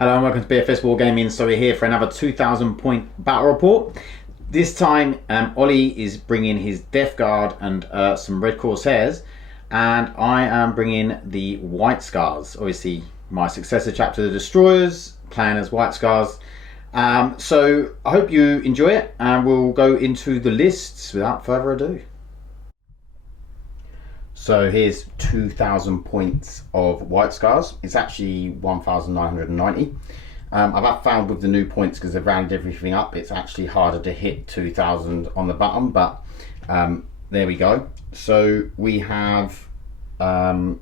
Hello and welcome to BFS Wargaming. So we're here for another 2,000 point battle report. This time Ollie is bringing his Death Guard and some red Corsairs, and I am bringing the White Scars. Obviously my successor chapter, the Destroyers, playing as White Scars. So I hope you enjoy it, and we'll go into the lists without further ado. So here's 2,000 points of White Scars. It's actually 1,990. I've found with the new points, because they've rounded everything up, it's actually harder to hit 2,000 on the button, but there we go. So we have a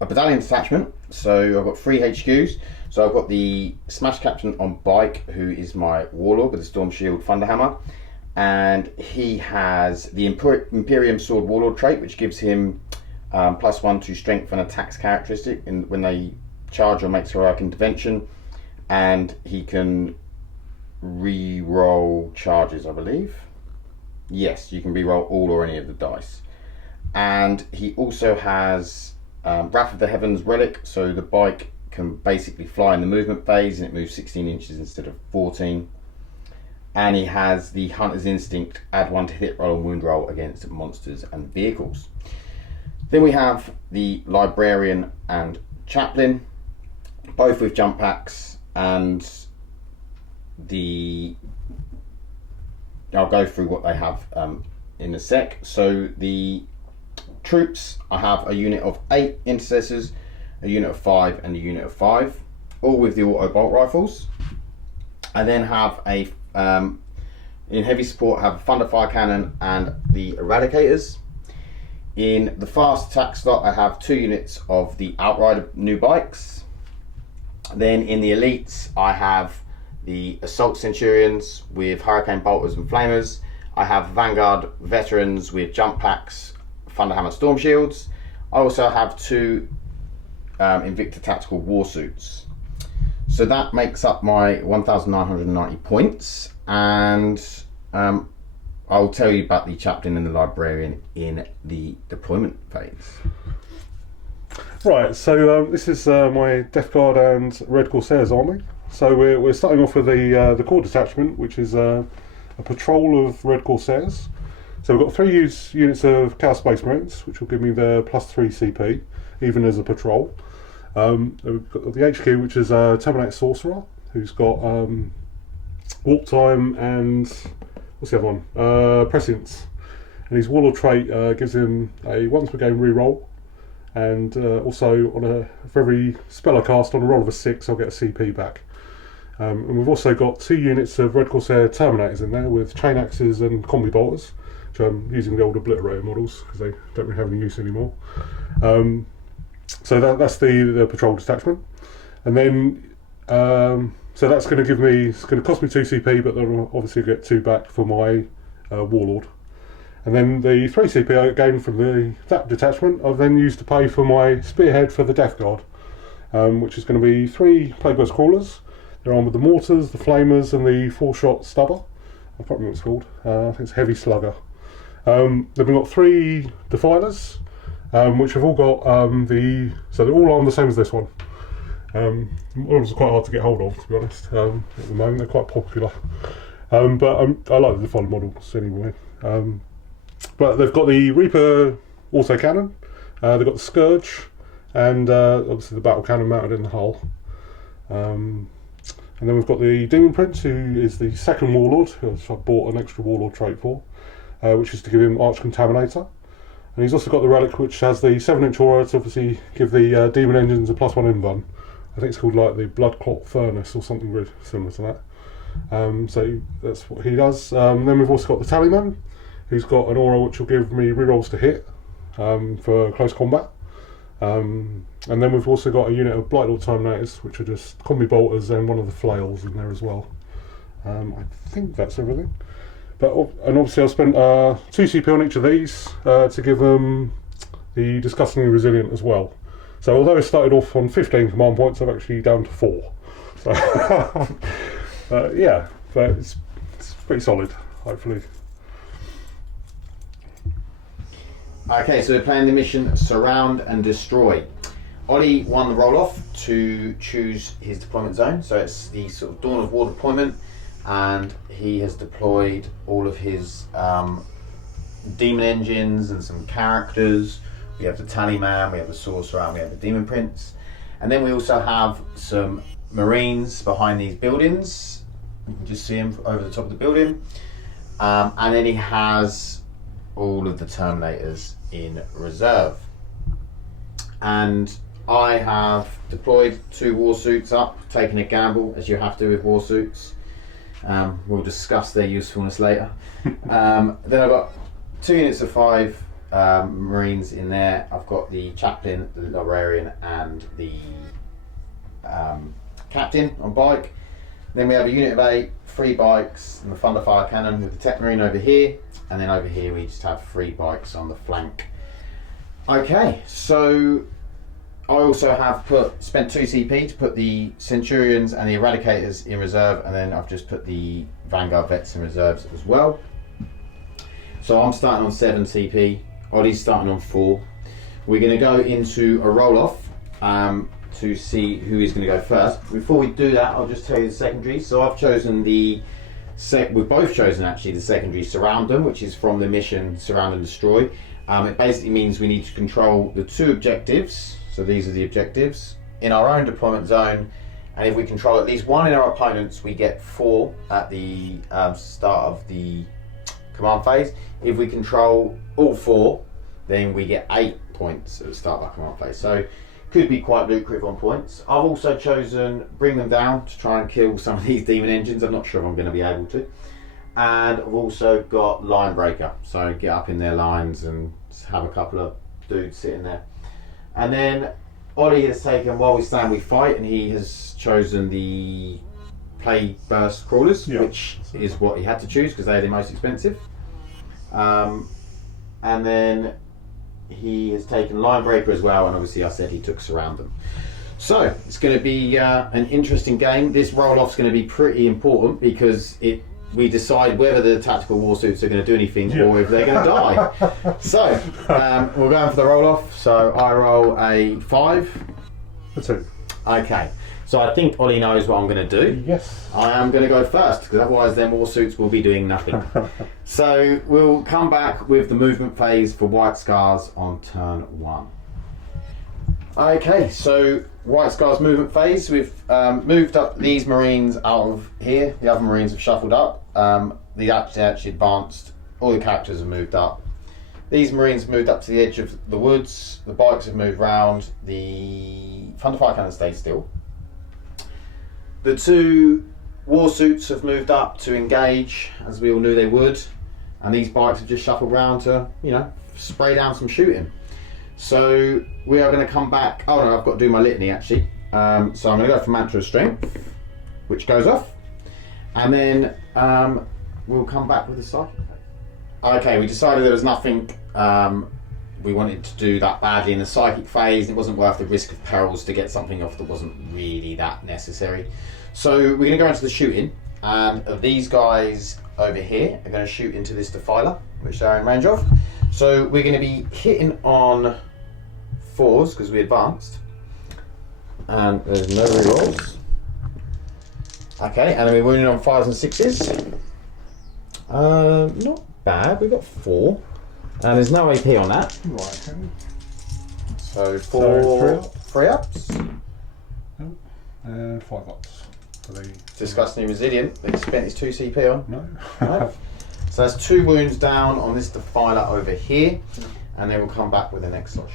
battalion detachment. So I've got 3 HQs. So I've got the Smash Captain on bike, who is my Warlord with the Storm Shield Thunderhammer. And he has the Imperium Sword Warlord trait, which gives him +1 to strength and attacks characteristic when they charge or make heroic intervention, and he can re-roll charges, I believe. Yes, you can re-roll all or any of the dice. And he also has Wrath of the Heavens relic, so the bike can basically fly in the movement phase, and it moves 16 inches instead of 14. And he has the Hunter's Instinct, add 1 to hit roll and wound roll against monsters and vehicles. Then we have the Librarian and Chaplain, both with jump packs, and I'll go through what they have in a sec. So the troops, I have a unit of 8 intercessors, a unit of 5 and a unit of 5, all with the auto bolt rifles. I then have in heavy support, have a Thunder Fire Cannon and the Eradicators. In the fast attack slot, I have 2 units of the Outrider new bikes. Then in the elites, I have the Assault Centurions with Hurricane Bolters and Flamers. I have Vanguard Veterans with jump packs, Thunderhammer Storm Shields. I also have 2 Invicta Tactical War Suits. So that makes up my 1,990 points, and I'll tell you about the Chaplain and the Librarian in the deployment phase. Right, so this is my Death Guard and Red Corsairs army. So we're starting off with the core detachment, which is a patrol of Red Corsairs. So we've got 3 units of Chaos Space Marines, which will give me the +3 CP, even as a patrol. We've got the HQ, which is Terminator Sorcerer, who's got Warptime and what's the other one? Prescience. And his Warlord trait gives him a once per game reroll, and also for every spell I cast on a roll of a 6, I'll get a CP back. And we've also got 2 units of Red Corsair Terminators in there with chain axes and Combi-bolters, which I'm using the old Obliterator models because they don't really have any use anymore. So that's the patrol detachment, and then so that's going to give me, it's going to cost me 2 CP, but then I'll obviously get 2 back for my Warlord. And then the 3 CP I gained from that detachment I've then used to pay for my Spearhead for the Death Guard, which is going to be 3 Plagueburst Crawlers. They're armed with the Mortars, the Flamers and the 4-shot Stubber. I can't remember what it's called. I think it's Heavy Slugger. Then we've got 3 Defilers, which have all got so they're all on the same as this one. One of them's quite hard to get hold of, to be honest. At the moment they're quite popular, but I like the Defiler models anyway. But they've got the Reaper auto cannon, they've got the Scourge, and obviously the battle cannon mounted in the hull. And then we've got the Demon Prince, who is the second Warlord, who I've bought an extra Warlord trait for, which is to give him Arch Contaminator. And he's also got the relic, which has the 7-inch aura to obviously give the demon engines a +1 invuln. I think it's called like the Blood Clot Furnace or something really similar to that. So that's what he does. Then we've also got the Tallyman, who's got an aura which will give me rerolls to hit for close combat. And then we've also got a unit of Blightlord Terminators, which are just Combi-bolters and one of the flails in there as well. I think that's everything. And obviously I spent 2 CP on each of these to give them the Disgustingly Resilient as well. So although I started off on 15 command points, I'm actually down to 4. So yeah, but it's pretty solid, hopefully. Okay, so we're playing the mission Surround and Destroy. Ollie won the roll-off to choose his deployment zone. So it's the sort of Dawn of War deployment, and he has deployed all of his demon engines and some characters. We have the Tallyman, we have the Sorcerer, and we have the Demon Prince. And then we also have some Marines behind these buildings. You can just see him over the top of the building. And then he has all of the Terminators in reserve. And I have deployed 2 war suits up, taking a gamble, as you have to with war suits. We'll discuss their usefulness later. Then I've got 2 units of 5 Marines in there. I've got the Chaplain, the Librarian, and the Captain on bike. Then we have a unit of 8, 3 bikes, and the Thunderfire Cannon with the Tech Marine over here. And then over here we just have 3 bikes on the flank. Okay, so I also have spent 2 CP to put the Centurions and the Eradicators in reserve, and then I've just put the Vanguard Vets in reserves as well. So I'm starting on 7 CP, Ollie's starting on 4. We're going to go into a roll-off to see who is going to go first. Before we do that, I'll just tell you the secondary. So I've chosen we've both chosen actually the secondary Surround Them, which is from the mission Surround and Destroy. It basically means we need to control the 2 objectives. So these are the objectives in our own deployment zone, and if we control at least 1 in our opponents, we get 4 at the start of the command phase. If we control all 4, then we get 8 points at the start of our command phase. So could be quite lucrative on points. I've also chosen Bring Them Down to try and kill some of these demon engines. I'm not sure if I'm going to be able to. And I've also got Line Breaker, so get up in their lines and have a couple of dudes sitting there. And then Ollie has taken While We Stand We Fight, and he has chosen the Plague Burst Crawlers, which is what he had to choose because they're the most expensive. And then he has taken Line Breaker as well, and obviously I said he took Surround Them. So it's going to be an interesting game. This roll-off is going to be pretty important because we decide whether the tactical war suits are going to do anything or if they're going to die. So we're going for the roll-off. So I roll a 5. A 2. Okay. So I think Ollie knows what I'm going to do. Yes. I am going to go first because otherwise then war suits will be doing nothing. So we'll come back with the movement phase for White Scars on turn 1. Okay, so White Scars movement phase. We've moved up these Marines out of here. The other Marines have shuffled up. They actually advanced. All the characters have moved up. These Marines have moved up to the edge of the woods. The bikes have moved round. The Thunderfire Cannon stayed still. The 2 war suits have moved up to engage, as we all knew they would. And these bikes have just shuffled round to, spray down some shooting. So we are going to come back. Oh no, I've got to do my litany actually. So I'm going to go for Mantra of Strength, which goes off. And then we'll come back with the psychic phase. Okay, we decided there was nothing we wanted to do that badly in the psychic phase. It wasn't worth the risk of perils to get something off that wasn't really that necessary. So we're going to go into the shooting, and these guys over here are going to shoot into this defiler, which they're in range of. So we're going to be hitting on 4s because we advanced, and there's no rerolls. Okay, and then we're wounding on 5s and 6s. Not bad. We've got 4, and there's no AP on that. Right. Okay. So 4 3 ups. 5 ups. Disgustingly resilient. That he spent his 2 CP on. No. Right. So that's 2 wounds down on this defiler over here, and then we'll come back with the next slosh.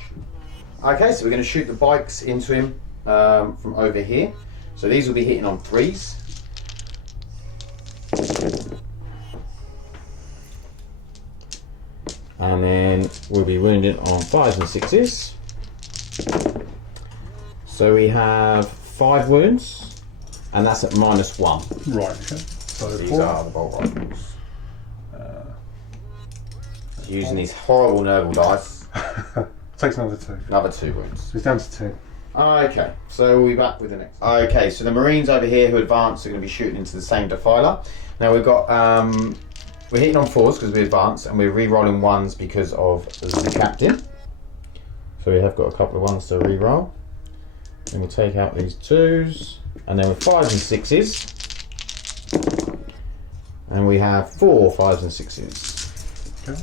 Okay, so we're going to shoot the bikes into him from over here. So these will be hitting on 3s. And then we'll be wounded on 5s and 6s. So we have 5 wounds, and that's at -1. Right, okay. So These 4. are the bolt rifles. Using these horrible Nurgle dice. Takes another 2. Another 2 wounds. It's down to 10. Okay, so we'll be back with the next. Okay, so the Marines over here who advance are going to be shooting into the same defiler. Now we've got, we're hitting on 4s because we advance, and we're re-rolling 1s because of the Captain. So we have got a couple of 1s to re-roll. Then we'll take out these 2s, and then with 5s and 6s, and we have 4 5s and 6s. Okay.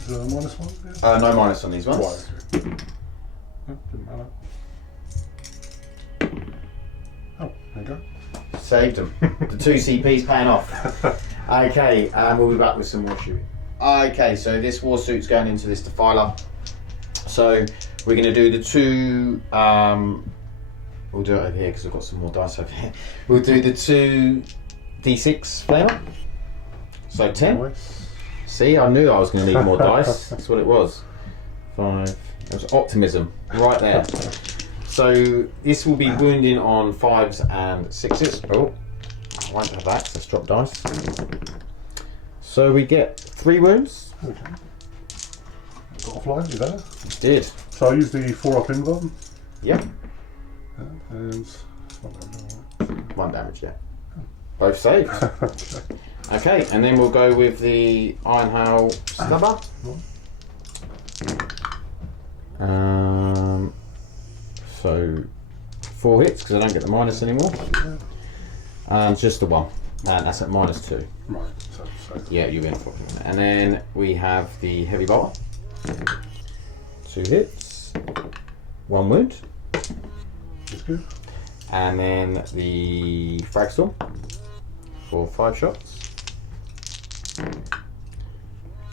Is there a -1? Yeah. No minus on these ones. Right. No, didn't matter. Oh, there you go. Saved them. The 2 CP's paying off. Okay, we'll be back with some more shooting. Okay, so this war suit's going into this defiler. So we're going to do the 2. We'll do it over here because I've got some more dice over here. We'll do the 2 D6 flamer. So 10. Nice. See, I knew I was going to need more dice. That's what it was. 5. It was optimism right there. So this will be wounding on 5s and 6s. Oh, I won't have that. Let's drop dice. So we get 3 wounds. Okay. Got offline, you there? Did. So I use the 4 up in button. Yep. And 1 damage, yeah. Both saved. okay. Okay, and then we'll go with the Iron Hail Stubber. So 4 hits because I don't get the minus anymore. And just the 1. And that's at -2. Right. So. Yeah, you're in for it. And then we have the Heavy Bolter. 2 hits. 1 wound. That's good. And then the Frag Storm for 5 shots.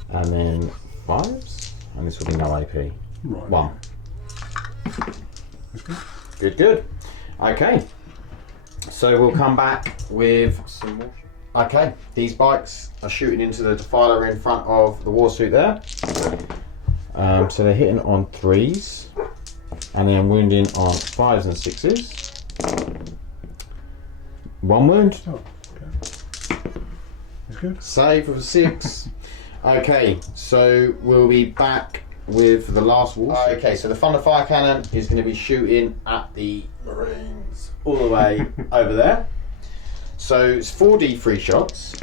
And then 5s. And this will be no AP. Right. 1. That's good. Good, good. Okay. So we'll come back with some more. Okay, these bikes are shooting into the defiler in front of the war suit there. So they're hitting on 3s. And then wounding on 5s and 6s. 1 wound. Oh, okay. That's good. Save of a 6. Okay, so we'll be back with the last war. Okay, so the Thunder Fire Cannon is going to be shooting at the Marines all the way over there. So it's 4d3 shots.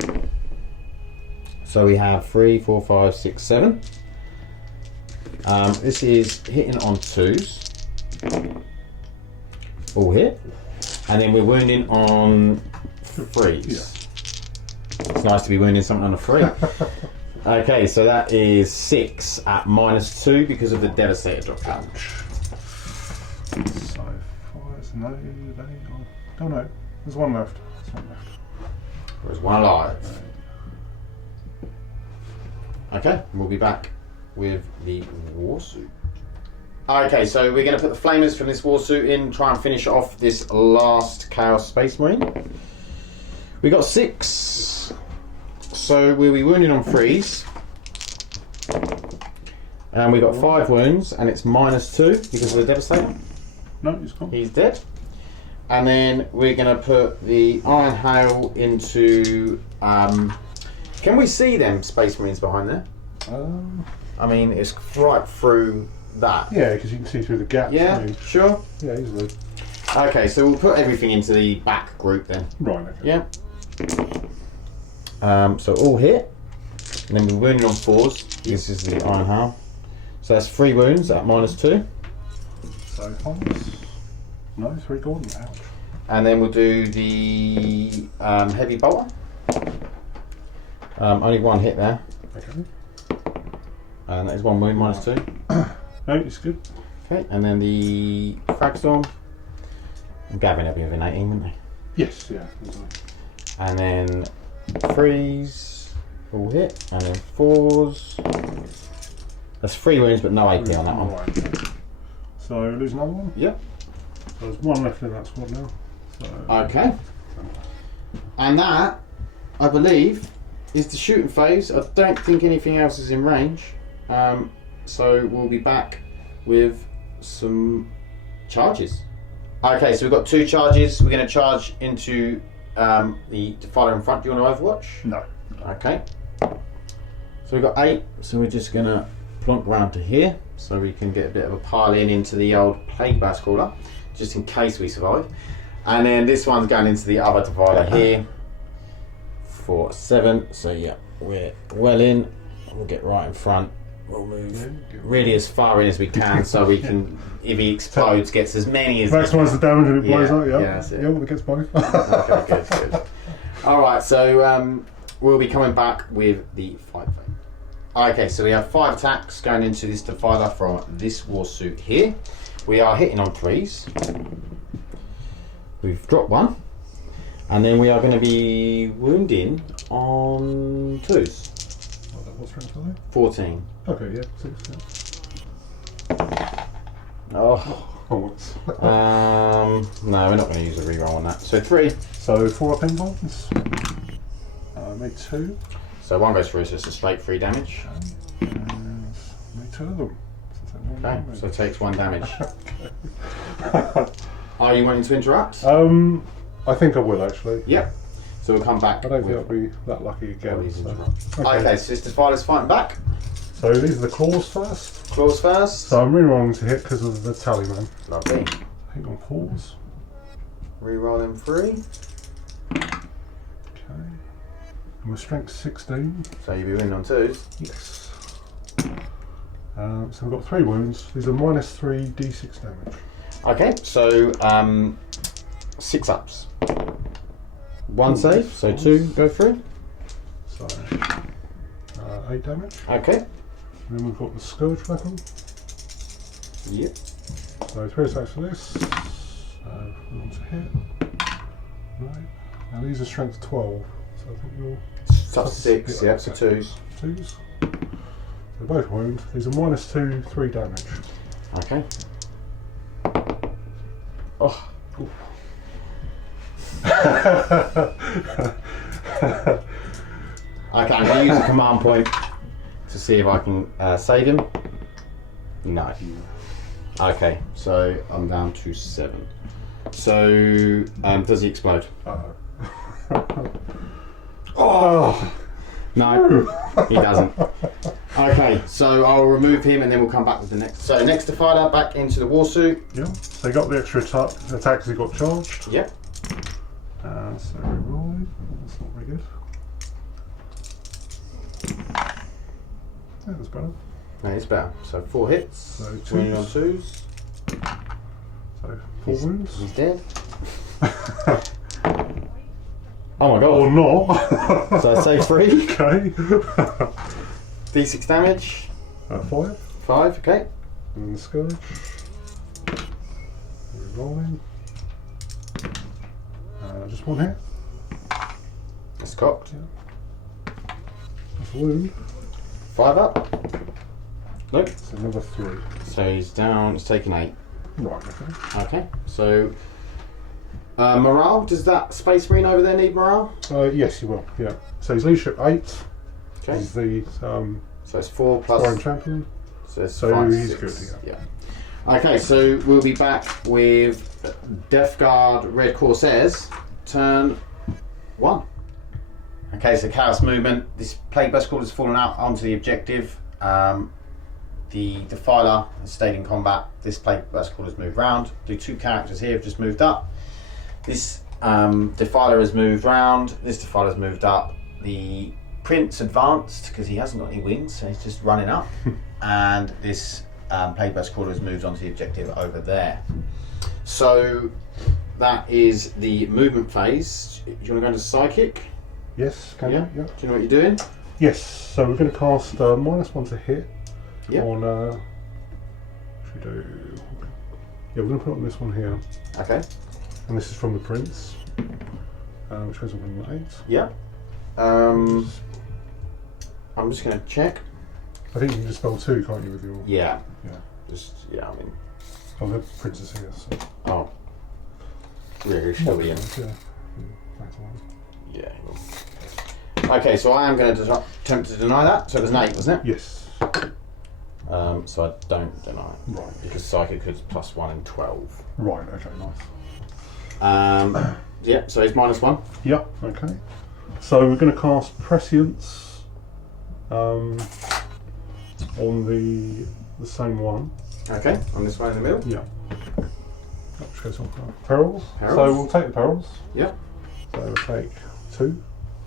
So we have 3, 4, 5, 6, 7. This is hitting on 2s. All hit. And then we're wounding on 3s. Yeah. It's nice to be wounding something on a 3. Okay, so that is 6 at -2 because of the Devastator drop down. So 5s, no, they are. Oh no, there's 1 left. There's 1 left. There's 1 alive. Okay, we'll be back with the war suit. Okay, so we're going to put the flamers from this war suit in, try and finish off this last Chaos Space Marine. We got 6. So we'll be wounding on 3s. And we got 5 wounds, and it's -2 because of the Devastator. No, he's gone. He's dead. And then we're going to put the Iron Hail into... can we see them Space Marines behind there? I mean, it's right through that. Yeah, because you can see through the gaps. Yeah, sure. Yeah, easily. Okay, so we'll put everything into the back group then. Right, okay. Yeah. So all hit. And then we're wounding on 4s. This is the Iron Hail. So that's 3 wounds at -2. So 5s. No, 3 gone. Ouch. And then we'll do the Heavy Bolter. Only 1 hit there. Okay. And that is 1 wound, -2. No, it's good. Okay, and then the Frag Storm. And Gavin will be within 18, wouldn't they? Yes, yeah. And then 3s, all hit, and then 4s. That's 3 wounds, but no AP on that one. Right. So lose another one? Yep. So there's 1 left in that squad now. So, Okay. And that, I believe, is the shooting phase. I don't think anything else is in range. So we'll be back with some charges. Okay, so we've got 2 charges. We're going to charge into the defiler in front. Do you want to overwatch? No. Okay. So we've got 8. So we're just going to plonk round to here so we can get a bit of a pile in into the old Plague Blast Crawler, just in case we survive. And then this one's going into the other divider here for 7. So yeah, we're well in. We'll get right in front we'll move really as far in as we can, so we can, if he explodes, gets as many as. Maximise the damage and it blows up. Yeah, yeah, yeah, well, it gets both. Okay, good. All right, so we'll be coming back with the fight frame. Okay, so we have 5 attacks going into this Defiler from this war suit here. We are hitting on 3s. We've dropped 1. And then we are going to be wounding on 2s. What strength are they? 14. Okay, yeah, 6. Yeah. Oh. No, we're not going to use a reroll on that. So 3. So 4 pin bombs. Made 2. So 1 goes through, so it's a straight 3 damage. And made 2 of them. Okay, so it takes 1 damage. Are you wanting to interrupt? I think I will actually. Yep. So we'll come back. I don't think I'll be that lucky again. So. Okay, so this Defiler's fighting back. So these are the claws first. Claws first. So I'm rerolling to hit because of the talisman. Lovely. Hit on 4s. Reroll them 3. Okay. And my strength 16. So you'll be winning on 2s. Yes. So we've got 3 wounds. These are -3 d6 damage. Okay, so 6 ups. 1 save, so 2 go through. So 8 damage. Okay. And then we've got the Scourge weapon. Yep. So 3 attacks for this. 1 to hit. Right. Now these are strength 12. So I think you'll. Tough 6, yep, so 2s. 2s. They're both wound. These are -2, 3 damage. Okay. Oh. Okay, I'm going to use a command point to see if I can save him. No. Okay, so I'm down to 7. So, does he explode? Oh! No, he doesn't. Okay, so I'll remove him and then we'll come back with the next. So next Defiler back into the war suit. Yeah, so he got the extra attack as he got charged. Yep. So reroll. That's not very good. Yeah, that's better. No, it's better. So 4 hits. So 20 on 2s. 2s. So 4 wounds. He's dead. Oh my god. Or not. So I say 3. Okay. D6 damage. 5. 5, okay. And then the Scourge. Rerolling. Just 1 hit. It's cocked. Yeah. That's a wound. 5 up. Nope. It's another 3. So he's down, it's taken 8. Right, okay. Okay, so morale, does that Space Marine over there need morale? Yes, you will, yeah. So his leadership 8. Okay. He's the So it's 4 plus. sparring champion. So it's So 5, he's 6. good, Yeah. Okay, so we'll be back with Death Guard Red Corsairs, turn 1. Okay, so Chaos Movement. This Plague Besticle has fallen out onto the objective. The Defiler has stayed in combat. This Plague Besticle has moved round. The 2 characters here have just moved up. This Defiler has moved round. This Defiler has moved up. The Prince advanced because he hasn't got any wings, so he's just running up. And this Plague Besticle has moved onto the objective over there. So that is the movement phase. Do you want to go into Psychic? Yes, can Yeah. you? Yeah. Do you know what you're doing? Yes, so we're going to cast -1 to hit Yeah. on. Should we do? Yeah, we're going to put it on this one here, Okay. and this is from the Prince, which goes on an 8. Yeah. I'm just going to check. I think you can just spell 2, can't you, with your? Yeah. Yeah. Just, yeah, I mean. Oh, the Prince is here, so. Oh. Really, shall we? Yeah. That's one. Yeah. Okay, so I am going to attempt to deny that. So it was an 8, wasn't it? Yes. So I don't deny it. Right. Because Psychic is +1 and 12. Right, okay, nice. Yeah, so it's -1. Yeah, okay. So we're going to cast Prescience on the same one. Okay, on this one in the middle. Yeah. Which goes on perils. Perils. So we'll take the perils. Yeah. So we'll take 2.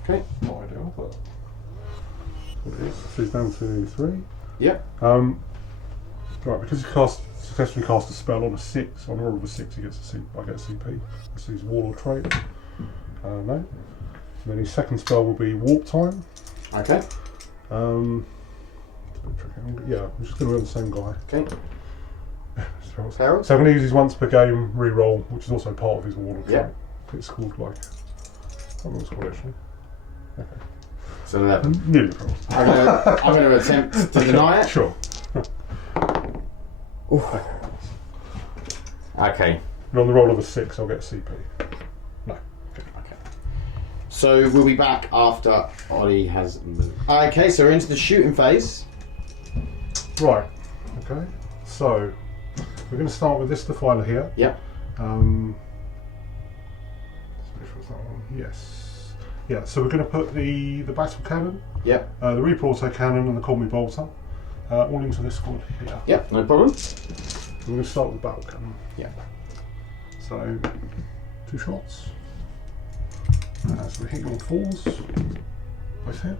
Okay. Not ideal, but that's what it is. So he's down to 3. Yep. Right, because he successfully cast a spell on a 6, on a roll of a 6, he gets I get a CP. This is Warlord trait. No. And then his second spell will be Warptime. Okay. Yeah, I'm just going to run the same guy. Okay. Harold. So I'm going to use his once per game reroll, which is also part of his Warlord trait. Yeah. It's called like, I don't know what it's called actually. Okay. So 11. Nearly wrong. I'm going to attempt to deny it. Sure. Okay. And on the roll of a 6, I'll get a CP. No. Okay. So we'll be back after Ollie has moved. Okay, so we're into the shooting phase. Right. Okay. So we're going to start with this defiler here. Yep. Yes. Yeah. So we're going to put the battle cannon. Yep. The Reaper auto cannon and the Combi-bolter all into this squad here. Yep. No problem. We're going to start with the battle cannon. Yep. So 2 shots. So we hit you on 4s. Both hit.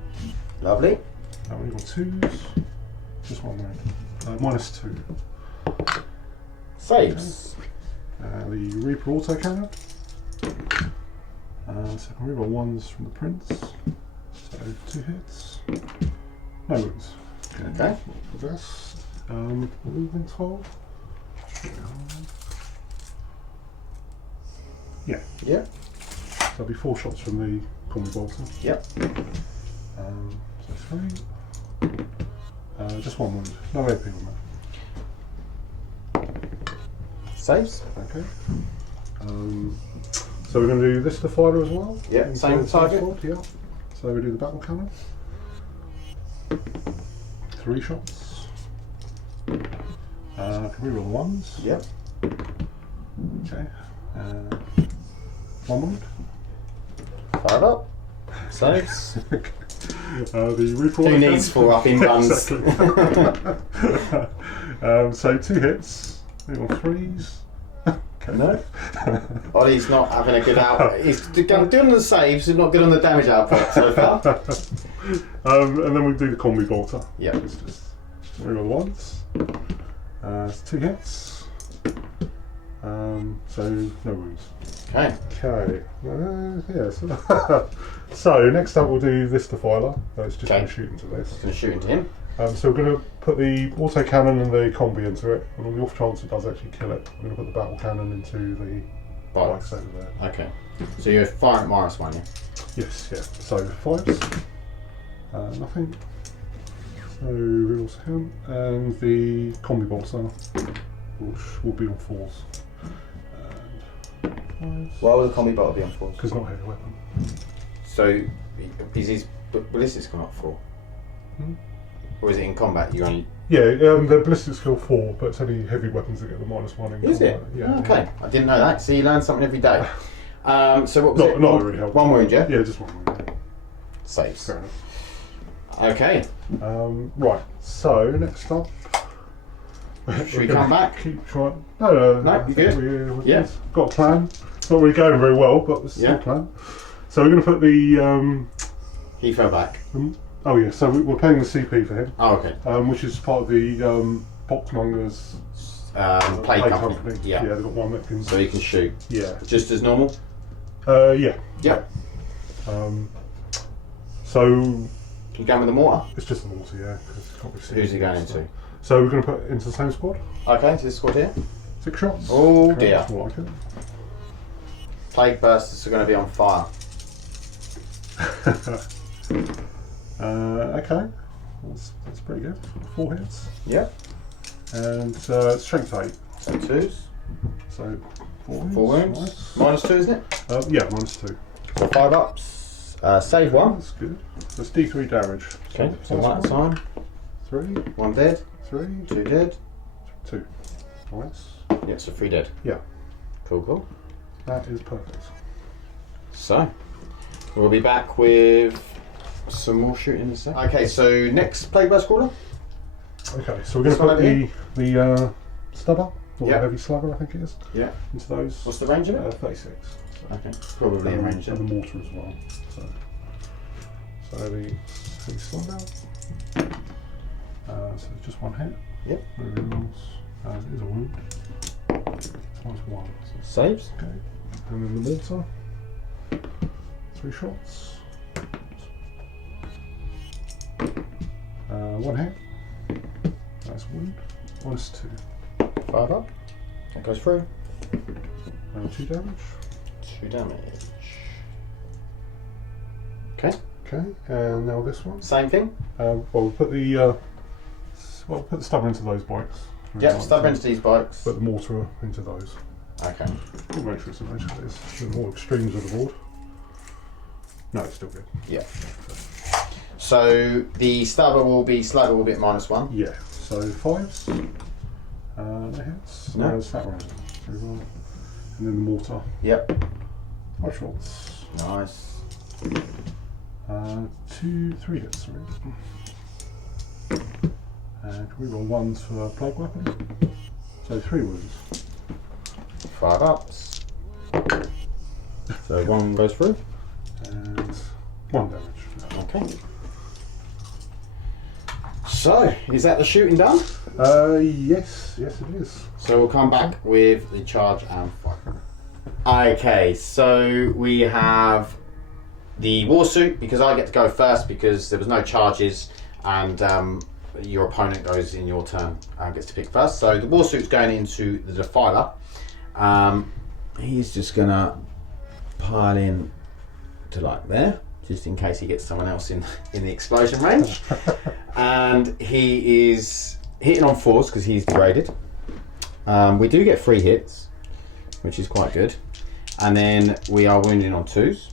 Lovely. Now we've got 2s. Just one round. -2. Saves. Okay. The Reaper auto cannon. So we roll 1s from the Prince. So 2 hits. No wounds. Okay. The best. Moving 12. Yeah. Yep. So there'll be 4 shots from the Combi-bolter. Yep. So 3. Just 1 wound. No AP on that. Saves. Okay. So we're going to do this defiler as well. Yeah. Same target. Squad, yeah. So we do the battle cannon. 3 shots. Can we roll 1s? Yep. Okay. 1 wound. Fire up. Saves. The Reaper Who needs 4 up in guns? So 2 hits. We want 3s. Okay. No. Ollie's not having a good out. He's doing the saves, he's not good on the damage output so far. And then we do the Combi-bolter. Yeah. It's just reroll the 1s. It's 2 hits. So no wounds. Okay. Okay. Yeah. So next up we'll do this defiler. It's just going to shoot into this. Going to shoot into him. So we're going to put the auto cannon and the combi into it, and on the off chance it does actually kill it, we're going to put the battle cannon into the bikes over there. Okay. So you're firing at -1, yeah? Yes, yeah. So 5s. Nothing. So we also him, and the Combi-bolter, which will be on 4s. And 5s. Why would the Combi-bolter be on 4s? Because it's not a heavy weapon. So is his ballistics come up 4? Or is it in combat you only... Yeah, the ballistics skill 4, but it's only heavy weapons that get the -1 in Is combat. it? Yeah. Okay. I didn't know that. So you learn something every day. So what was it? Not really helpful. 1 wound, yeah? Yeah, just 1 wound. Yeah. Saves. Fair enough. Okay. Right, so next up. Should we come back? Keep trying. No, No, you good? We're Yeah. got a plan. It's not really going very well, but it's still a plan. So we're going to put the. He fell back. Oh yeah, so we're paying the CP for him. Oh, okay. Which is part of the Boxmonger's Play company. Yeah, they've got one that can. So he can shoot. Yeah. Just as normal? Yeah. Yep. So. You going with the mortar? It's just a mortar, yeah. Who's he going into? So we're going to put it into the same squad. Okay, so this squad here. 6 shots. Oh okay, dear. That's more like it. Plague bursters are going to be on fire. Okay. That's pretty good. 4 hits. Yep. And strength 8. So 2s. So 4 wounds. 4 wounds. Nice. -2, isn't it? Yeah, -2. So 5 ups. Save 1. That's good. That's D3 damage. Okay, so 1 at a time. 3. 1 dead. 3. 2 dead. 2. Nice. Yeah, so 3 dead. Yeah. Cool. That is perfect. So, we'll be back with some more shooting in a sec. Okay, so next Plague Burst Crawler. Okay, so we're going to put the stubber, or Yep. the heavy slugger, I think it is. Yeah. Into those. What's the range of it? 36. So. Okay, probably a range And then. the mortar as well. So the heavy slugger. So just one hit. Yep. No rerolls. It is a wound. So that's one. So Saves. okay. And then the mortar. 3 shots. One hit. That's a wound. -2. 5 up. That goes through. 2 damage. 2 damage. Okay. Okay, and now this one. Same thing. Well, we'll put the put the stubber into those bikes. Yep. Stubber into these bikes. Put the mortar into those. Okay. We'll make sure it's the more extremes of the board. No, it's still good. Yeah. So the stubber will be slightly a bit -1. Yeah. So 5s. No hits. No. There's that one. Very well. And then the mortar. Yep. 5 shots. Nice. 3 hits. Sorry. And we roll 1s for plague weapon. So 3 wounds. 5 ups. So 1 goes through. And 1 damage. Okay. So, is that the shooting done? Yes, it is. So we'll come back with the charge and fight. Okay, so we have the war suit, because I get to go first because there was no charges, and your opponent goes in your turn and gets to pick first. So the war suit's going into the Defiler. He's just gonna pile in to like there, just in case he gets someone else in the explosion range. And he is hitting on 4s because he's degraded. We do get 3 hits, which is quite good. And then we are wounding on 2s.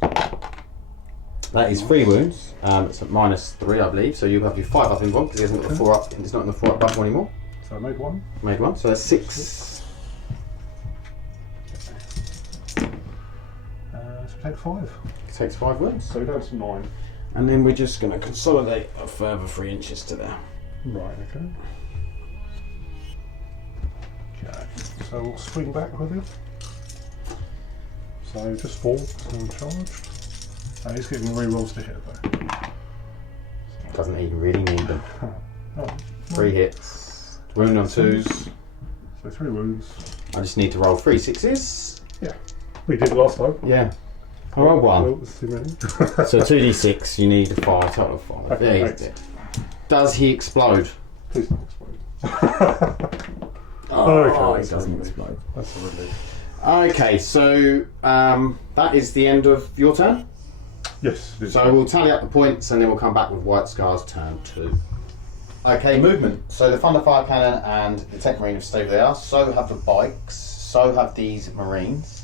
That is 3 wounds. It's at -3, I believe. So you have your 5 up in one because he hasn't got the 4 up. It's not in the 4 up bubble anymore. So I made 1. Made 1. So that's 6. So take 5. It takes 5 wounds. So down to 9. And then we're just going to consolidate a further 3 inches to there. Right, okay. Okay, so we'll swing back with it. So just 4 uncharged. He's getting rerolls to hit though. Doesn't even really need them. Oh, 3 hits. Wound on 2s. So 3 wounds. I just need to roll 3 6s. Yeah, we did last time. Yeah. I rolled 1. Well, it's too many. So 2d6, you need 5, total of 5. Okay, There right. he's dead. Does he explode? Please don't explode. Oh, that's he a doesn't relief. explode. That's a relief. Okay, so that is the end of your turn. Yes, it is. So we'll tally up the points and then we'll come back with White Scar's turn 2. Okay, movement. So the Thunder Fire Cannon and the Tech Marine have stayed where they are. So have the bikes. So have these Marines.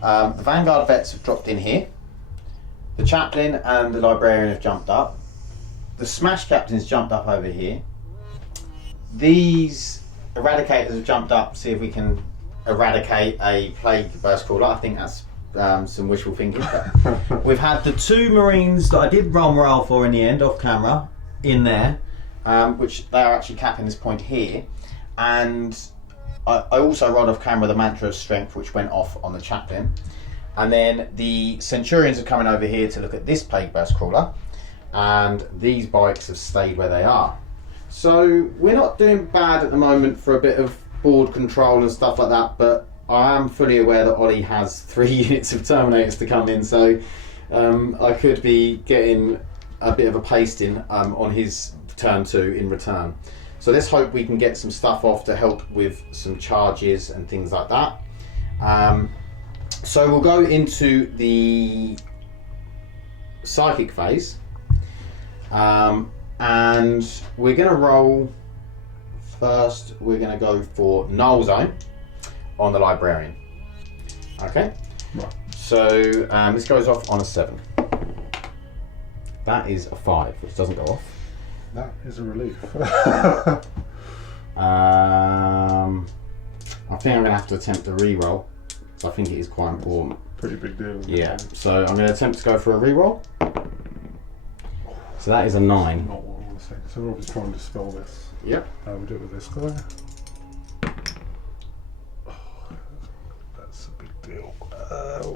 The Vanguard Vets have dropped in here. The Chaplain and the Librarian have jumped up. The Smash Captain's jumped up over here. These Eradicators have jumped up to see if we can eradicate a Plague Burst Crawler. I think that's some wishful thinking. But we've had the 2 Marines that I did roll morale for in the end, off camera, in there, which they are actually capping this point here. And I also rolled off camera the Mantra of Strength, which went off on the Chaplain. And then the Centurions are coming over here to look at this Plague Burst Crawler. And these bikes have stayed where they are. So we're not doing bad at the moment for a bit of board control and stuff like that, but I am fully aware that Ollie has 3 units of Terminators to come in, so I could be getting a bit of a pasting on his turn 2 in return. So let's hope we can get some stuff off to help with some charges and things like that. So we'll go into the Psychic phase. And we're going to roll first. We're going to go for Null Zone on the Librarian. Okay. Right. So this goes off on a 7. That is a 5, which doesn't go off. That is a relief. I think I'm going to have to attempt a re-roll. I think it is quite important. Pretty big deal. Yeah. So I'm going to attempt to go for a re-roll. So that is a 9. Not what I want to say. So we're obviously trying to dispel this. Yep. We'll do it with this guy. Oh, that's a big deal.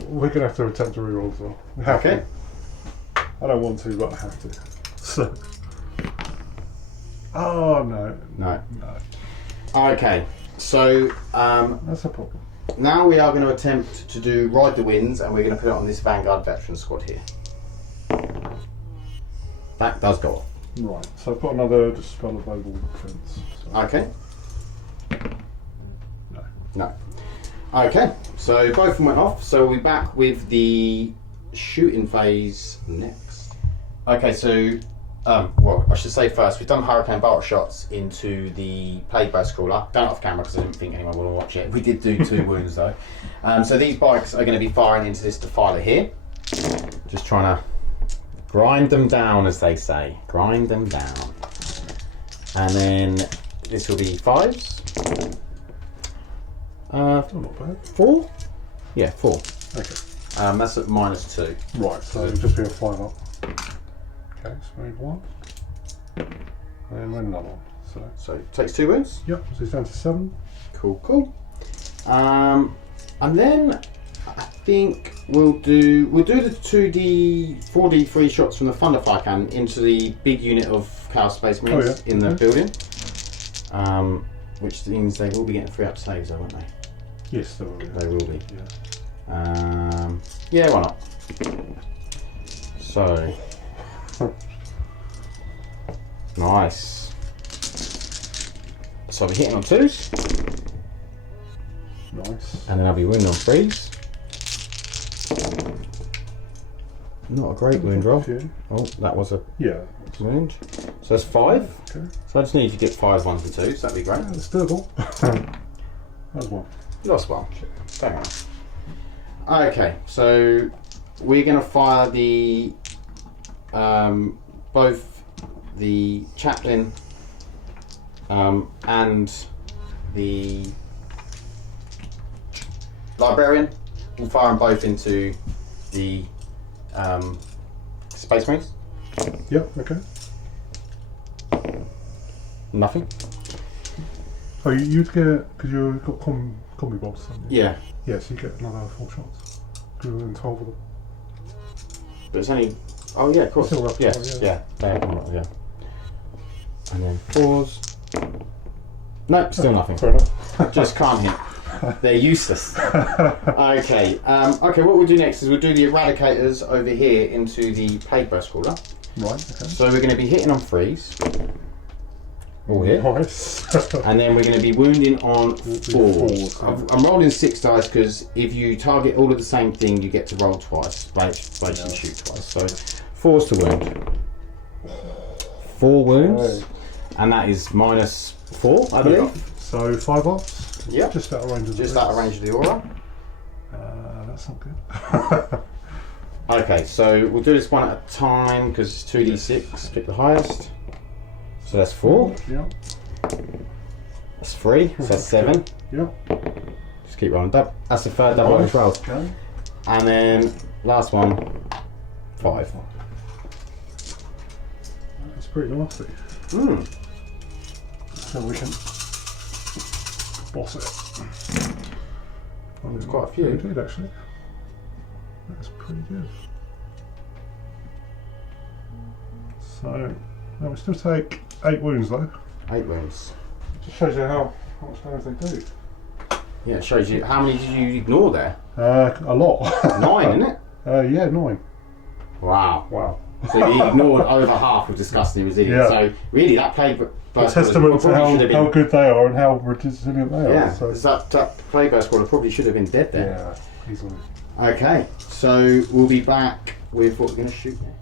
We're going to have to attempt to reroll as well. We have Okay. to. I don't want to, but I have to. So. Oh no. No. No. Okay, so That's a problem. now we are going to attempt to do Ride the Winds, and we're going to put it on this Vanguard Veteran Squad here. That does go off. Right, so I've got another Dispel of Oval Defense. So. Okay. No. No. Okay, so both of them went off, so we'll be back with the shooting phase next. Okay, so, well, I should say first, we've done Hurricane Bolt shots into the Plague Bear Scrawler. Done it off camera because I didn't think anyone would watch it. We did do 2 wounds though. So these bikes are going to be firing into this defiler here. Just trying to grind them down, as they say. Grind them down. And then this will be 5s. Oh, not bad. 4? Yeah, 4. Okay. That's at -2. Right, so it'll just be a 5 up. Okay, so we need 1. And then another one. So it takes 2 wounds. Yep, so it's down to 7. Cool, cool. And then I think we'll do the 2D, 4D 3 shots from the Thunderfire cannon into the big unit of Chaos Space Marines in the building. Which means they will be getting 3 up saves, though, won't they? Yes, they will. Yeah. They will be. Yeah. Yeah, why not? So nice. So I'll be hitting on 2s. Nice. And then I'll be wounding on 3s. Not a great wound roll. Oh, that was a wound. So that's 5. Okay. So I just need to get 5s, 1s and 2s. That'd be great. Yeah, it's doable. That's 1. Lost 1. Fair enough. Okay, so we're going to fire the both the chaplain and the librarian. We'll fire them both into the Space Marines. Yep. Okay. Nothing. Oh, you'd get because you've got Combi-bolter. Yeah. Yes, you get another 4 shots. You're in 12 of them. But it's only. Oh yeah, of course. Still rough, Yes. yeah. Yeah. And then 4s. No, still nothing. Fair enough. Just can't hit. They're useless. Okay. Okay. What we'll do next is we'll do the Eradicators over here into the Plague Bear Scrawler. Right. Okay. So we're going to be hitting on 3s. All here. Nice. And then we're going to be wounding on 4s. I'm rolling 6 dice because if you target all of the same thing, you get to roll twice. Basically shoot twice. So 4s to wound. 4 wounds. And that is -4, I believe. Yeah. So 5 ups. Yeah. Just out of range of the Just out of range of the aura. That's not good. Okay, so we'll do this one at a time because it's 2d6. Pick the highest. So that's 4. Yeah. That's 3. So that's 7. Yeah. Just keep rolling. That's the third double as well. Okay. And then last one, 5. That's pretty nasty. So we can boss it. There's quite a few. We did actually. That's pretty good. So, now we still take 8 wounds though. 8 wounds. Just shows you how much damage they do. Yeah, it shows you how many did you ignore there? A lot. 9, isn't it? Yeah, 9. Wow. Wow. So you ignored over half of disgusting resilient. Yeah. So really, that Plague Bear A testament to how been, good they are and how resilient they are. yeah. So. That Plague Bear Squad probably should have been dead there. Yeah, easily. Okay, so we'll be back with what we're going to shoot now.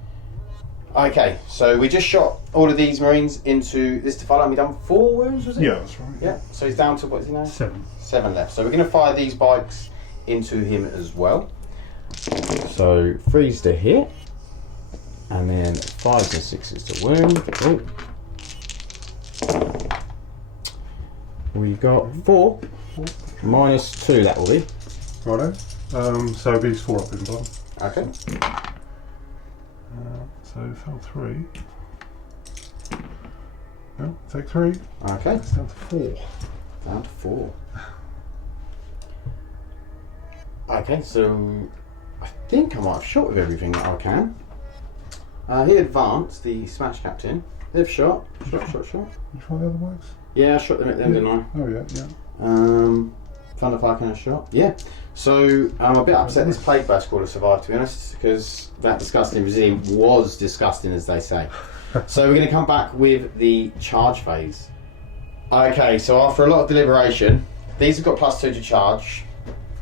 Okay, so we just shot all of these Marines into this defiler and we done 4 wounds, was it? Yeah, that's right. Yeah, so he's down to, what is he now? 7. 7 left. So we're going to fire these bikes into him as well. So 3s to hit, and then 5s and 6s to wound. Oh. We got 4, -2 that will be. Righto. So these 4 up in the bottom. Okay. So fell 3. No, take 3. Okay. It's down to 4. Down to 4. Okay, so I think I might have shot with everything that I can. He advanced, the Smash Captain. They've shot. Did you find the other waves? Yeah, I shot them at the end, didn't I? Oh yeah, yeah. Thunderfire can I shot? Yeah. So I'm a bit upset this plague burst crawler survived, to be honest, because that disgusting regime was disgusting, as they say. So we're going to come back with the charge phase. Okay, so after a lot of deliberation, these have got +2 to charge.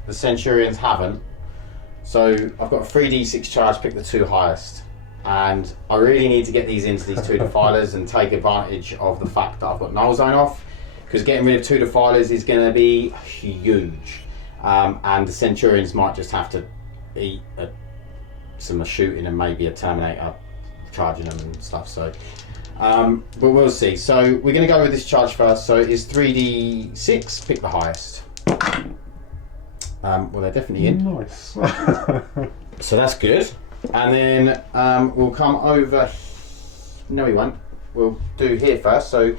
The Centurions haven't. So I've got a 3d6 charge, pick the 2 highest. And I really need to get these into these 2 defilers and take advantage of the fact that I've got null zone off, because getting rid of 2 defilers is going to be huge. And the Centurions might just have to eat some shooting and maybe a Terminator charging them and stuff. So, but we'll see. So we're going to go with this charge first. So it's 3d6, pick the highest. Well, they're definitely in. Nice. So that's good. And then we'll come over. No, we won't. We'll do here first. So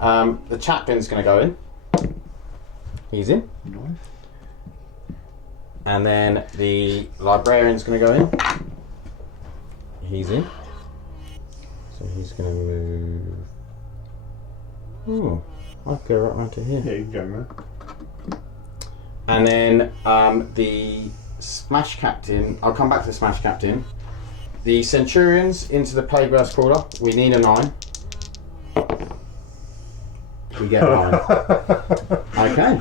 the chaplain's going to go in. He's in. Nice. And then the librarian's going to go in. He's in. So he's going to move. Oh, I'll go right around to here. Yeah, you can go there. And then the Smash Captain, I'll come back to the Smash Captain. The Centurions into the Plague Burst Crawler. We need a 9. We get 9. Okay.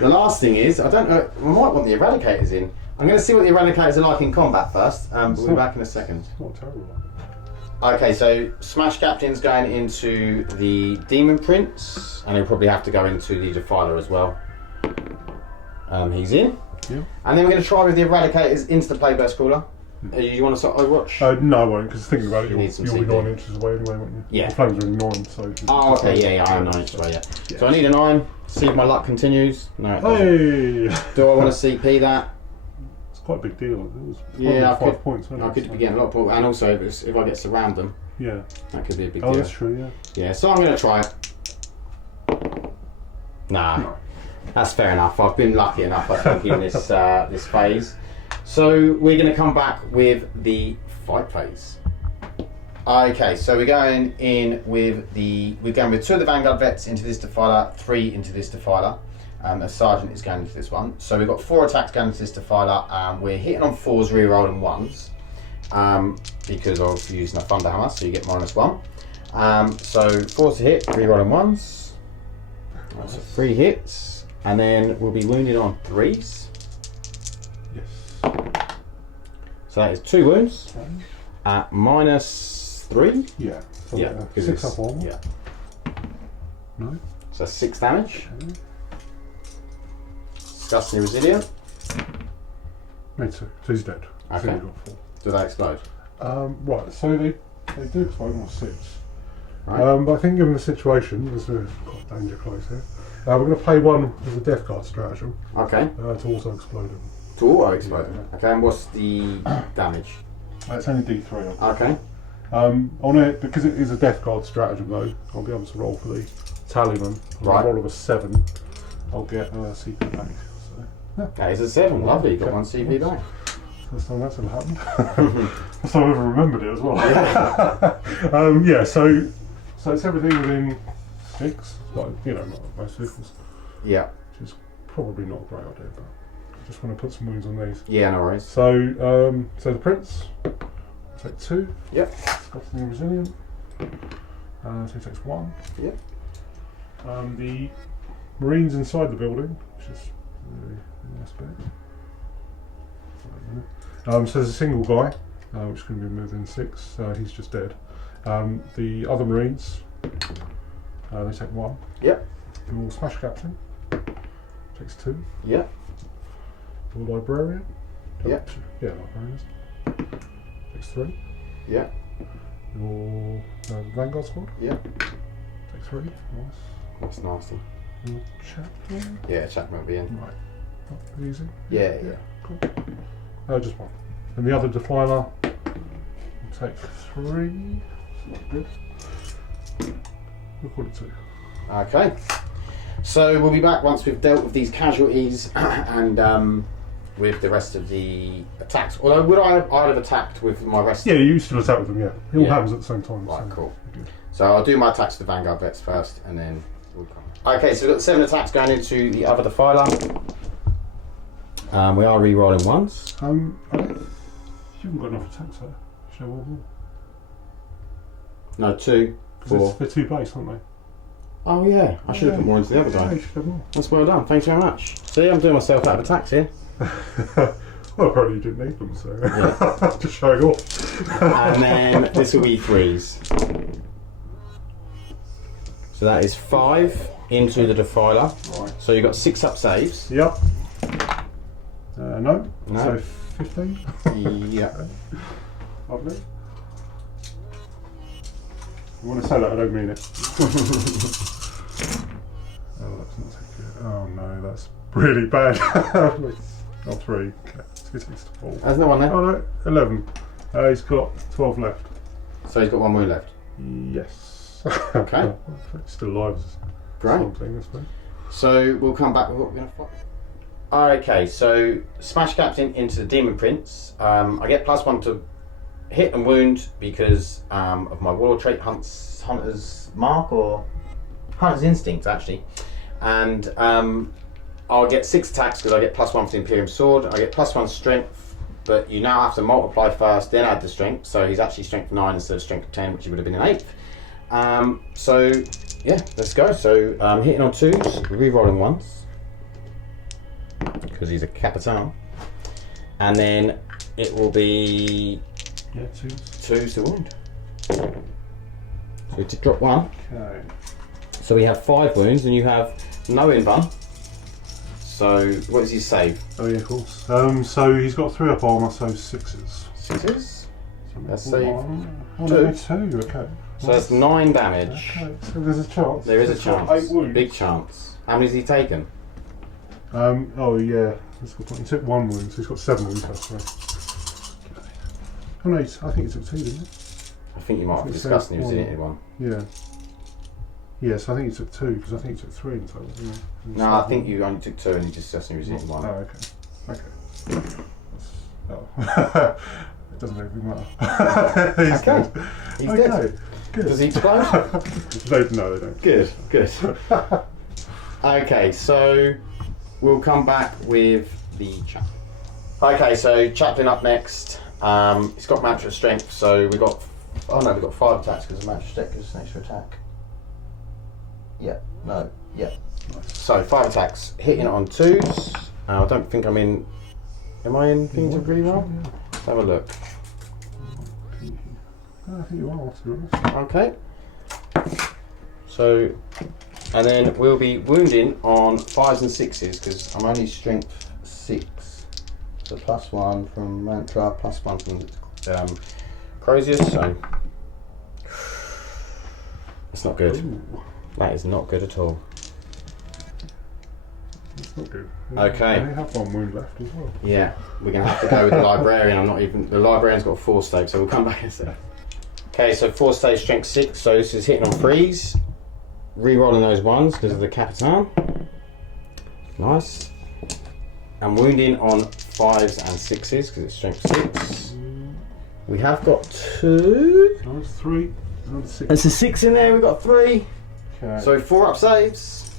The last thing is, I don't know, we might want the Eradicators in. I'm going to see what the Eradicators are like in combat first. We'll be back in a second. It's not terrible. Okay, so Smash Captain's going into the Demon Prince, and he'll probably have to go into the Defiler as well. He's in. Yeah. And then we're going to try with the Eradicators into the Plague Burst Crawler. You want to sort of Overwatch? No, I won't, because thinking about it, You need some you'll be CP. 9 inches away anyway, won't you? Yeah. The flames are only 9, so... Oh, okay, yeah, I am 9 inches away, yeah. So I need a 9, see if my luck continues. No, it doesn't. Hey! Do I want to CP that? It's quite a big deal. It was Yeah, I 5 points, wasn't I it? could be getting a lot of points, and also if I get to surround them, Yeah. that could be a big Oh, deal. that's true, yeah. Yeah, so I'm going to try it. Nah, that's fair enough. I've been lucky enough, I think, in this this phase. So we're going to come back with the fight phase. Okay, so we're going in with we're going with 2 of the Vanguard vets into this Defiler, 3 into this Defiler. A Sergeant is going into this one. So we've got 4 attacks going into this Defiler, and we're hitting on 4s, re-rolling 1s. Because of using a Thunder Hammer, so you get -1. So 4s to hit, re-rolling 1s. So 3 hits, and then we'll be wounded on 3s. Yes. So that is 2 wounds at -3. Yeah. So Yeah, 6 up on. yeah. No. So 6 damage. Okay. Disgustingly resilient. Me too. So he's dead. So Okay. he's got 4. Do they explode? Right, so they do explode on 6. Right. But I think given the situation, there's quite danger close here. We're going to play 1 as a Death Guard stratagem Okay. to also explode him. To auto explode. Okay, and what's the damage? It's only D3. Okay. On it, because it is a Death Guard stratagem though, I'll be able to roll for the Tallyman. Right. Roll of a 7, I'll get CP back. So, yeah. Okay, it's a 7. Lovely, you got 1 CP back. First time that's ever happened. First time I've ever remembered it as well. Yeah, so it's everything within 6, like, you know, not most vehicles, Yeah. which is probably not a great idea, but I just want to put some wounds on these. Yeah, no worries. So, so the Prince, take 2. Yep. Disgustingly resilient. So he takes 1. Yep. The Marines inside the building, which is really nice bit. So there's a single guy, which is going to be moved in 6. He's just dead. The other Marines, they take 1. Yep. Your Smash Captain takes 2. Yep. Your Librarian, Yep. yeah, Librarian takes 3. Yep. Your Vanguard Squad Yep. takes 3. Nice. That's nasty. Your Chaplain, Yeah, Chapman will be in. right, not easy. Yeah, yeah. Cool. Just 1. And the other Defiler will take 3. Good. We'll call it 2. Okay. So we'll be back once we've dealt with these casualties and with the rest of the attacks. Although I'd have attacked with my rest. Yeah, you still attack with them, yeah. It all Yeah. happens at the same time. Right, so cool. you're good. So I'll do my attacks to the Vanguard vets first, and then we'll come. Okay, so we've got 7 attacks going into the other defiler. We are re-rolling ones. You haven't got enough attacks there. Show one more. No, 2, 4. They're 2 base, aren't they? Oh yeah, I should have put more into the other Yeah, die. you should have more. That's well done, thanks very much. See, I'm doing myself out of attacks here. Well, apparently you didn't need them, so Yeah. just showing off. And then this will be 3s. So that is 5 into the defiler. Right. So you've got 6 up saves. Yep. No. No. So 15. Yeah. Lovely. When I say that, I don't mean it. Oh, that's not so good. Oh no, that's really bad. Oh, 3. Okay. 2, 6, 4. There's no one there. Oh no, 11. He's got 12 left. So he's got 1 wound left. Yes. Okay. Still alive. Great. Something, I suppose. So we'll come back with what we're going to fight. Okay, so Smash Captain into the Demon Prince. I get +1 to hit and wound because of my Warlord trait, Hunter's Mark, or Hunter's Instinct actually. And I'll get 6 attacks because I get +1 for the Imperium Sword. I get +1 strength, but you now have to multiply first, then add the strength. So he's actually strength 9 instead of strength 10, which would have been an 8th. So yeah, let's go. So hitting on 2s, re-rolling 1s because he's a Capitan, and then it will be 2s to wound. So to drop 1. Okay. So we have 5 wounds, and you have no invuln. So what is his save? Oh yeah, of course. So he's got 3 up armour, so 6s. 6s. So That's save 2. Okay. So that's 9 damage. Okay, so there's a chance. There is a He's got chance. 8 wounds. Big chance. How many has he taken? Oh yeah, he took 1 wound, so he's got 7 wounds left. Okay. Oh no, I think he took 2, didn't he? I think you might have discussed and he was in it one. Yeah. Yes, I think he took 2 because I think he took 3 in total. Didn't he? No, I think you only took 2 and you discussed and he was in one. Oh, okay. Oh. It doesn't really matter. He's Okay. dead. He's Okay. dead. Good. Does he explode? No, they don't. Good, good. Okay, so we'll come back with the chaplain. Okay, so chaplain up next. He's got match strength, so we've got 5 attacks because the match strength gives us an extra attack. Yeah, no, yeah. Nice. So 5 attacks, hitting on 2s. I don't think I'm in. Am I in things to reroll? Yeah. Let's have a look. I think you are, to be honest. Okay. So, and then we'll be wounding on 5s and 6s because I'm only strength 6. So +1 from Mantra, +1 from Corsairs. So it's not good. Ooh, That is not good at all. that's not good. Okay. They have 1 wound left as well. Yeah, we're gonna have to go with the librarian. The librarian's got 4 stakes, so we'll come back and say. Okay, so 4 stage strength 6. So this is hitting on 3s, re-rolling those 1s because of the Capitan. Nice. And wounding on 5s and 6s because it's strength 6. We have got 2. No, it's 3. Another 6. There's a 6 in there. We've got 3. Okay. So 4 up saves.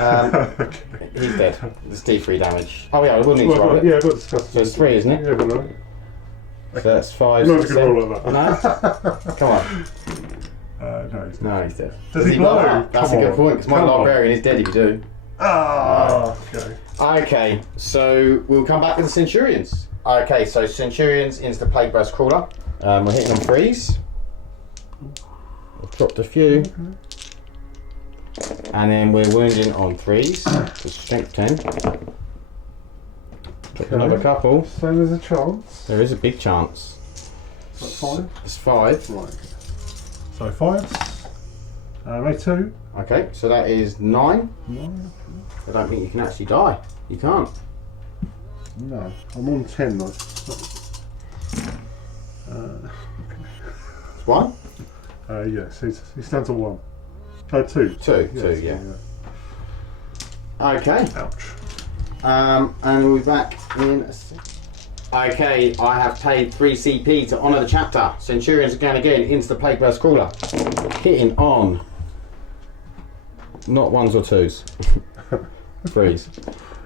Okay. He's dead. It's D3 damage. Oh yeah, I will need to Well, roll it. yeah, I've got to discuss. So it's 3, isn't it? Yeah, but no. So that's 5. You're not 6, going to 7. roll like that. No? Come on. No, he's not. No, he's dead. Does he blow? up? That's Come a good on. point, because my Come on. librarian is dead if you do. Ah, okay. Okay, so we'll come back with the Centurions. Okay, so Centurions into the Plague Burst Crawler. We're hitting on 3s. We've dropped a few. And then we're wounding on 3s. So strength 10. Drop another couple. So there's a chance. There is a big chance. Is that 5? It's 5. Right. So 5s. Make 2. Okay, so that is 9. 9. I don't think you can actually die. You can't. No, I'm on 10 though. It's 1? Yes, he stands on 1. 2. 2, Yes, 2, yeah. Okay. Ouch. And we'll be back in a sec. Okay, I have paid 3 CP to honour the chapter. Centurions again into the Plague Burst Crawler. Hitting on not ones or twos. 3s.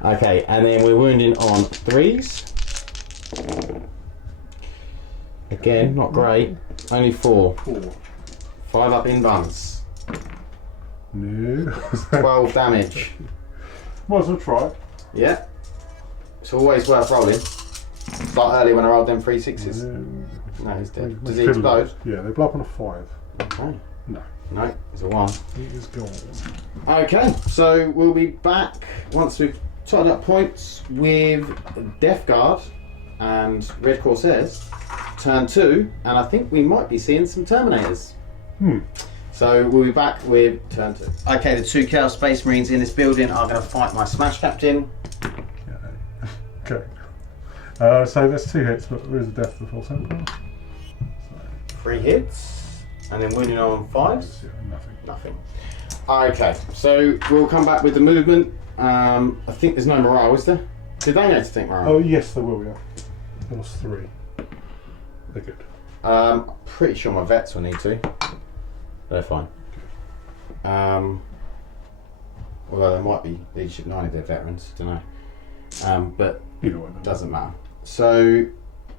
Okay, and then we're wounding on 3s. Again, not great. Only 4. 5 up in buns. No. 12 damage. Might as well try. Yeah. It's always worth rolling. Like earlier when I rolled them 3 6s. No, he's dead. Does he explode? Yeah, they blow up on a 5. Okay. No. No, it's a 1. He is gone. Okay, so we'll be back once we've tied up points with Death Guard and Red Corsairs. Turn 2, and I think we might be seeing some Terminators. So we'll be back with turn 2. Okay, the 2 Chaos Space Marines in this building are going to fight my Smash Captain. Okay. So there's 2 hits, but there is a death before Templar. 3 hits, and then wounding on 5s. Yeah, Nothing. Okay, so we'll come back with the movement. I think there's no morale, is there? Did they need to think morale? Oh yes, there will. Yeah, there was 3. They're good. Pretty sure my vets will need to. They're fine. Although there might be leadership 9 if they're veterans, don't know. But Either way, doesn't matter. So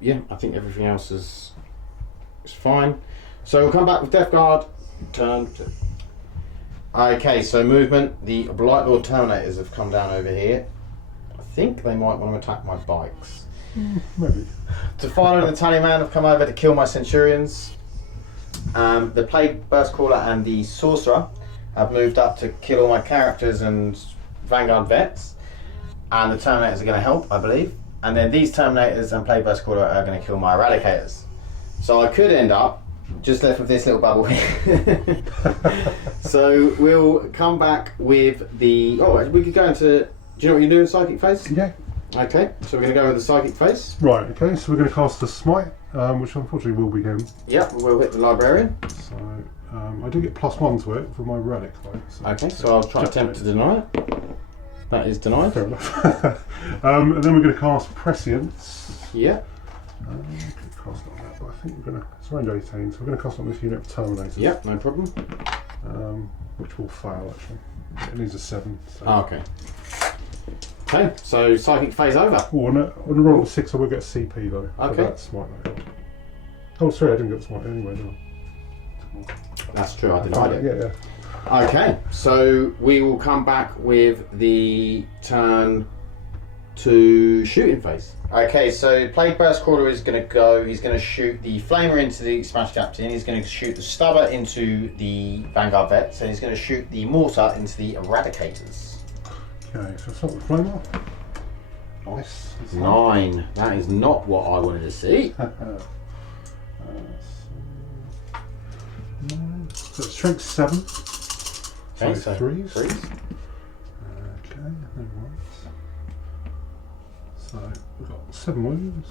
yeah, I think everything else is fine. So we'll come back with Death Guard. Turn 2. Okay, so movement. The Blight Lord Terminators have come down over here. I think they might want to attack my bikes. Maybe. Definer and the Tallyman have come over to kill my Centurions. The Plague Burst Caller and the Sorcerer have moved up to kill all my characters and Vanguard vets. And the Terminators are going to help, I believe. And then these Terminators and Plague Burst Caller are going to kill my Eradicators. So I could end up just left with this little bubble here. So we'll come back with the... Oh, we could go into... Do you know what you're doing, Psychic Phase? Yeah. Okay, so we're going to go with the Psychic Phase. Right, okay, so we're going to cast the Smite, which unfortunately will be him. Yep, we'll hit the Librarian. So, I do get +1 to it for my relic though. So Okay, so I'll try to attempt to deny it. That is denied. Fair enough. And then we're going to cast Prescience. Yep. Cast on that, but I think we're going to... It's range 18, so we're going to cast on this unit of Terminators. Yep, no problem. Which will fail actually. It needs a 7. So. Oh, okay. Okay, so Psychic Phase over. Oh, on a roll of 6 I will get a CP though. Okay. That's Smite though. Oh, sorry, I didn't get the Smite anyway, did I? That's true, I denied it. Yeah. Okay, so we will come back with the turn 2 shooting phase. Okay, so Plague Burst Caller is going to go, he's going to shoot the Flamer into the Smash Captain, he's going to shoot the Stubber into the Vanguard Vets, and he's going to shoot the Mortar into the Eradicators. Okay, so start with Flamer. Nice. 9. That is not what I wanted to see. So it's strength 7. Okay, so 3s. 3s. Okay, then ones. So we've got 7 wounds.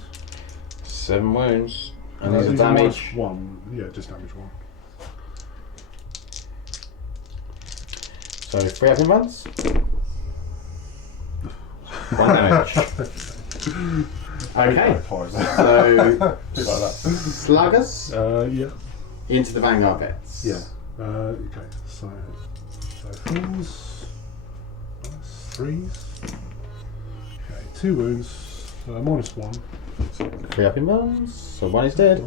7 wounds. And there's a these are damage. -1. Yeah, just damage 1. So 3 up in runs. 1 damage. Okay. So sluggers yeah. into the Vanguard Vets. Yeah. Okay. So 4s, 3s. Okay, 2 wounds. -1. 3 up in runs. So 1 is dead.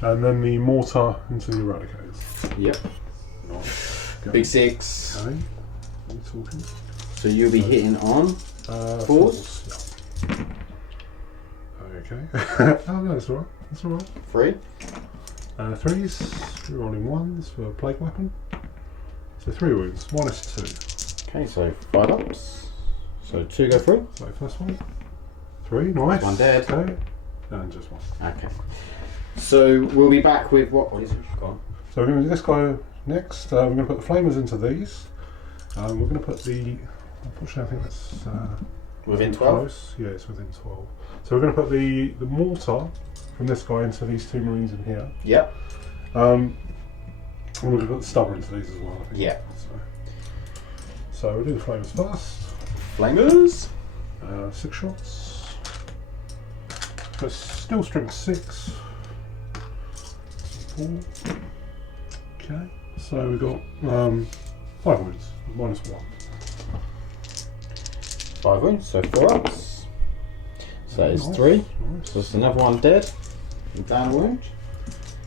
And then the mortar into the Eradicators. Yep. Nice. Big 6. Okay. What are we talking? So you'll be hitting on 4s. Yeah. Okay. Oh no, that's alright. That's alright. 3. 3s. We're rolling 1s for Plague Weapon. So 3 wounds. -2. Okay, so 5 ups. So 2 go through. So first one. 3. Nice. 1 dead. Okay. And just 1. Okay. So we'll be back with what is it? Go on. So we're going to do this guy next. We're going to put the flamers into these. We're going to put the... Unfortunately, I think that's... Within 12? Close. Yeah, it's within 12. So we're going to put the mortar from this guy into these 2 marines in here. Yep. And we're going to put the stubber into these as well, I think. Yeah. So we'll do the flamers first. Flamers. 6 shots. But still strength 6. 4. Okay, so we've got 5 wounds, -1. 5 wounds, so 4 ups. So that is Nice, 3. nice. So that's another one dead. Down a wound.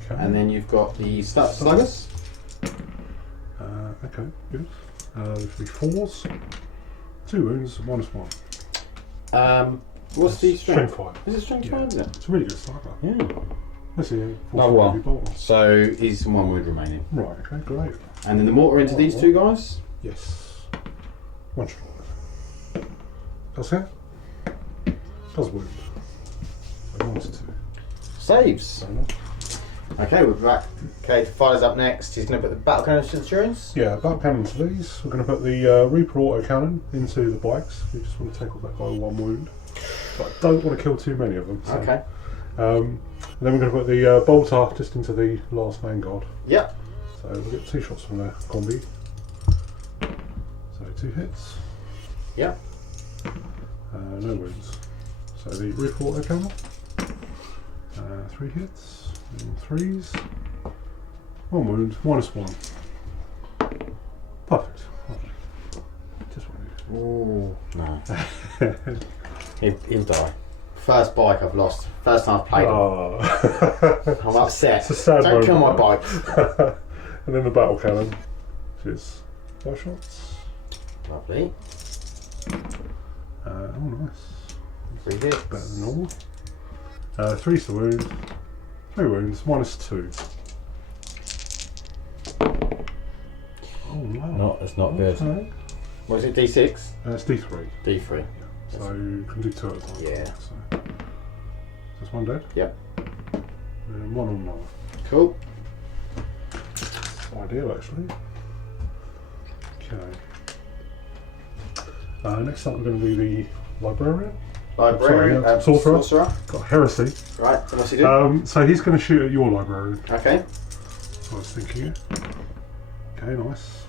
Okay. And then you've got the sluggers. Okay, good. 3 4s. 2 wounds, -1. What's the strength? 5. Is it strength 5? Is it? It's a really good start. Yeah. Let's see. Another one. So he's 1 wound remaining. Right, okay, great. And then the mortar into these 2 guys. Yes. 1 shot. Does hit. Does wound. So 1 to 2. Saves. Okay, we're back. Okay, fire's up next. He's going to put the battle cannon centurions. Yeah, battle cannon to these. We're going to put the Reaper auto cannon into the bikes. We just want to take off that guy with 1 wound. But I don't want to kill too many of them. So. Okay. And then we're going to put the bolter just into the last vanguard. Yep. So we'll get 2 shots from the combi. So 2 hits. Yep. No wounds. So the Reaper auto cannon. 3 hits. And 3s. 1 wound. -1. Perfect. Lovely. Just one. Ooh, no. He'll die. First bike I've lost. First time I've played him. I'm upset. It's a sad Don't kill my moment. bike. And then the battle cannon, which is 5 shots. Lovely. Oh, nice. 3 hits. Better than normal. 3's the wound. 3 wounds, -2. Oh no. It's not good. Okay. What is it, D6? It's D3. D3. So you can do 2 at a time. Yeah. So that's 1 dead. Yep. And 1 on another. Cool. Ideal actually. Okay. Next up we're going to do the librarian. Librarian. Sorry, Sorcerer. Got heresy. Right, and what's he do? So he's going to shoot at your librarian. Okay. That's what I was thinking. Okay, nice.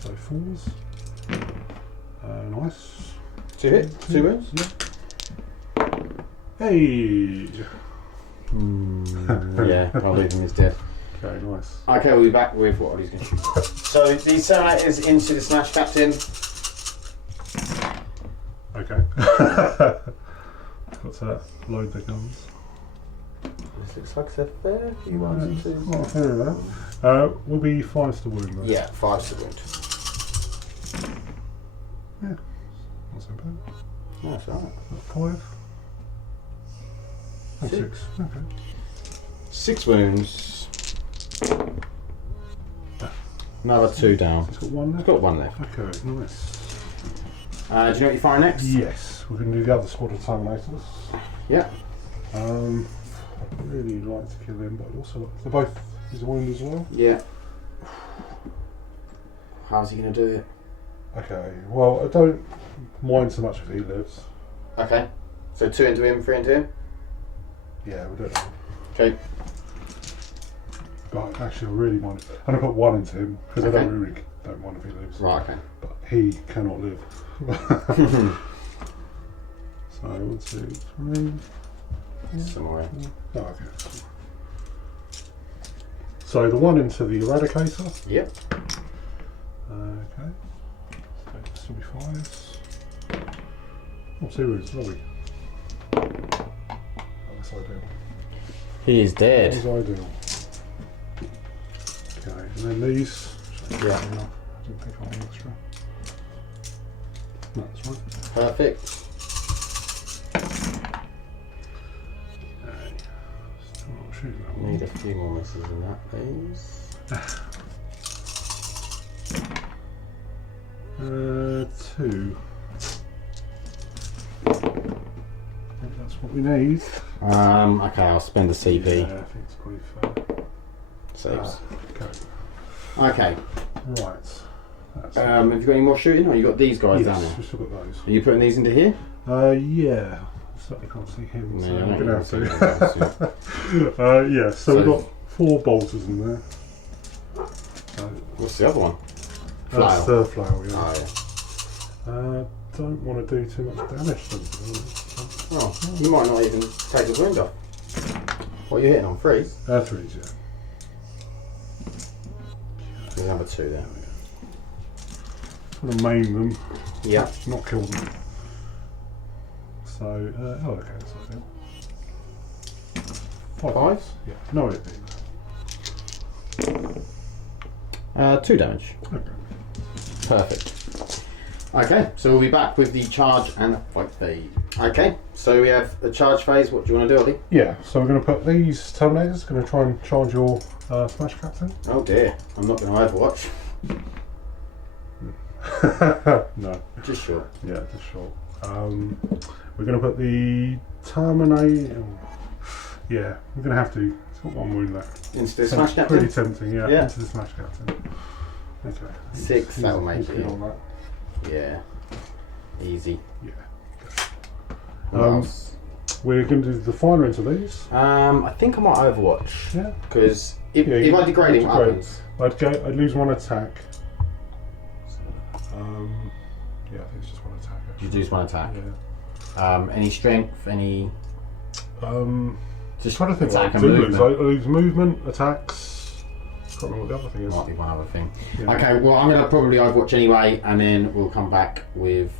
So 4s. Nice. 2 hits, 2 wounds. Yeah. Hey. Yeah, I'll leave him, he's dead. Okay, nice. Okay, we'll be back with what he's going to shoot. So these Terminators into the Smash Captain. Okay. Got to load the guns. This looks like a fair few ones and twos. Oh, fair enough. Will be 5s to wound though. Yeah, 5's the wound. Yeah. Not so bad. That's right. 5. And 6. 6. Okay. 6 wounds. Another 2 down. It's got 1 left. It's got 1 left. Okay, nice. Do you know what you fire next? Yes, we're going to do the other squad of Terminators. Yeah. I'd really like to kill him, but also they're both his wound as well. Yeah. How's he going to do it? Okay, well, I don't mind so much if he lives. Okay. So 2 into him, 3 into him? Yeah, we don't know. Okay. But actually, I really mind. I'm going to put 1 into him because I don't really don't mind if he lives. Right, okay. But he cannot live. So 1, 2, 3. Somewhere. Oh, okay. So the 1 into the Eradicator. Yep. Okay. So this will be 5s. Oh, 2 wounds, lovely. Oh, that's ideal. He is dead. That was ideal. Okay, and then these. Yeah. I didn't think I had extra. No, that's right. Perfect. Okay. Still not shooting that one. Need a few more misses than that, please. 2. I think that's what we need. Okay, I'll spend the CP. Yeah, I think it's pretty fair. Saves. Okay. Okay. Right. That's Have you got any more shooting, or you got these guys down yes, there? we've still got those. Are you putting these into here? Yeah. Certainly can't see him, so No, I'm I going don't to have think to. Yeah, so we've got 4 bolters in there. What's the other one? That's Flail. the flail, yeah. Oh, yeah. don't want to do too much damage to them. Oh, you might not even take the wound off. What are you hitting on? 3? 3s, yeah. There's number 2 there. I'm going to maim them. Yeah. Not kill them. So, oh, okay, that's ideal. 5? Yeah, no idea. 2 damage. Okay. Perfect. Okay, so we'll be back with the charge and fight phase. Okay, so we have a charge phase. What do you want to do, Ollie? Yeah, so we're going to put these Terminators, going to try and charge your Smash Captain. Oh dear, I'm not going to Overwatch. No. Just short. Yeah, just short. We're going to put the Terminator. Yeah, we're going to have to. It's got 1 wound left. Into the Smash Captain? Pretty tempting, yeah. Yeah. Into the Smash Captain. Okay. 6, that'll make He's good it. on that. Yeah. Easy. Yeah. What else? We're going to do the finer into these. I think I might Overwatch. Yeah. Because if Yeah, I degrade him, what happens? I'd lose 1 attack. Yeah, I think it's just 1 attack. You lose 1 attack. Yeah. Any strength? Any? Just trying to think attack what and I do lose. I movement. lose movement, attacks. Can't remember what the other thing is. Might be one other thing. Yeah. Okay, well I'm going to probably Overwatch anyway, and then we'll come back with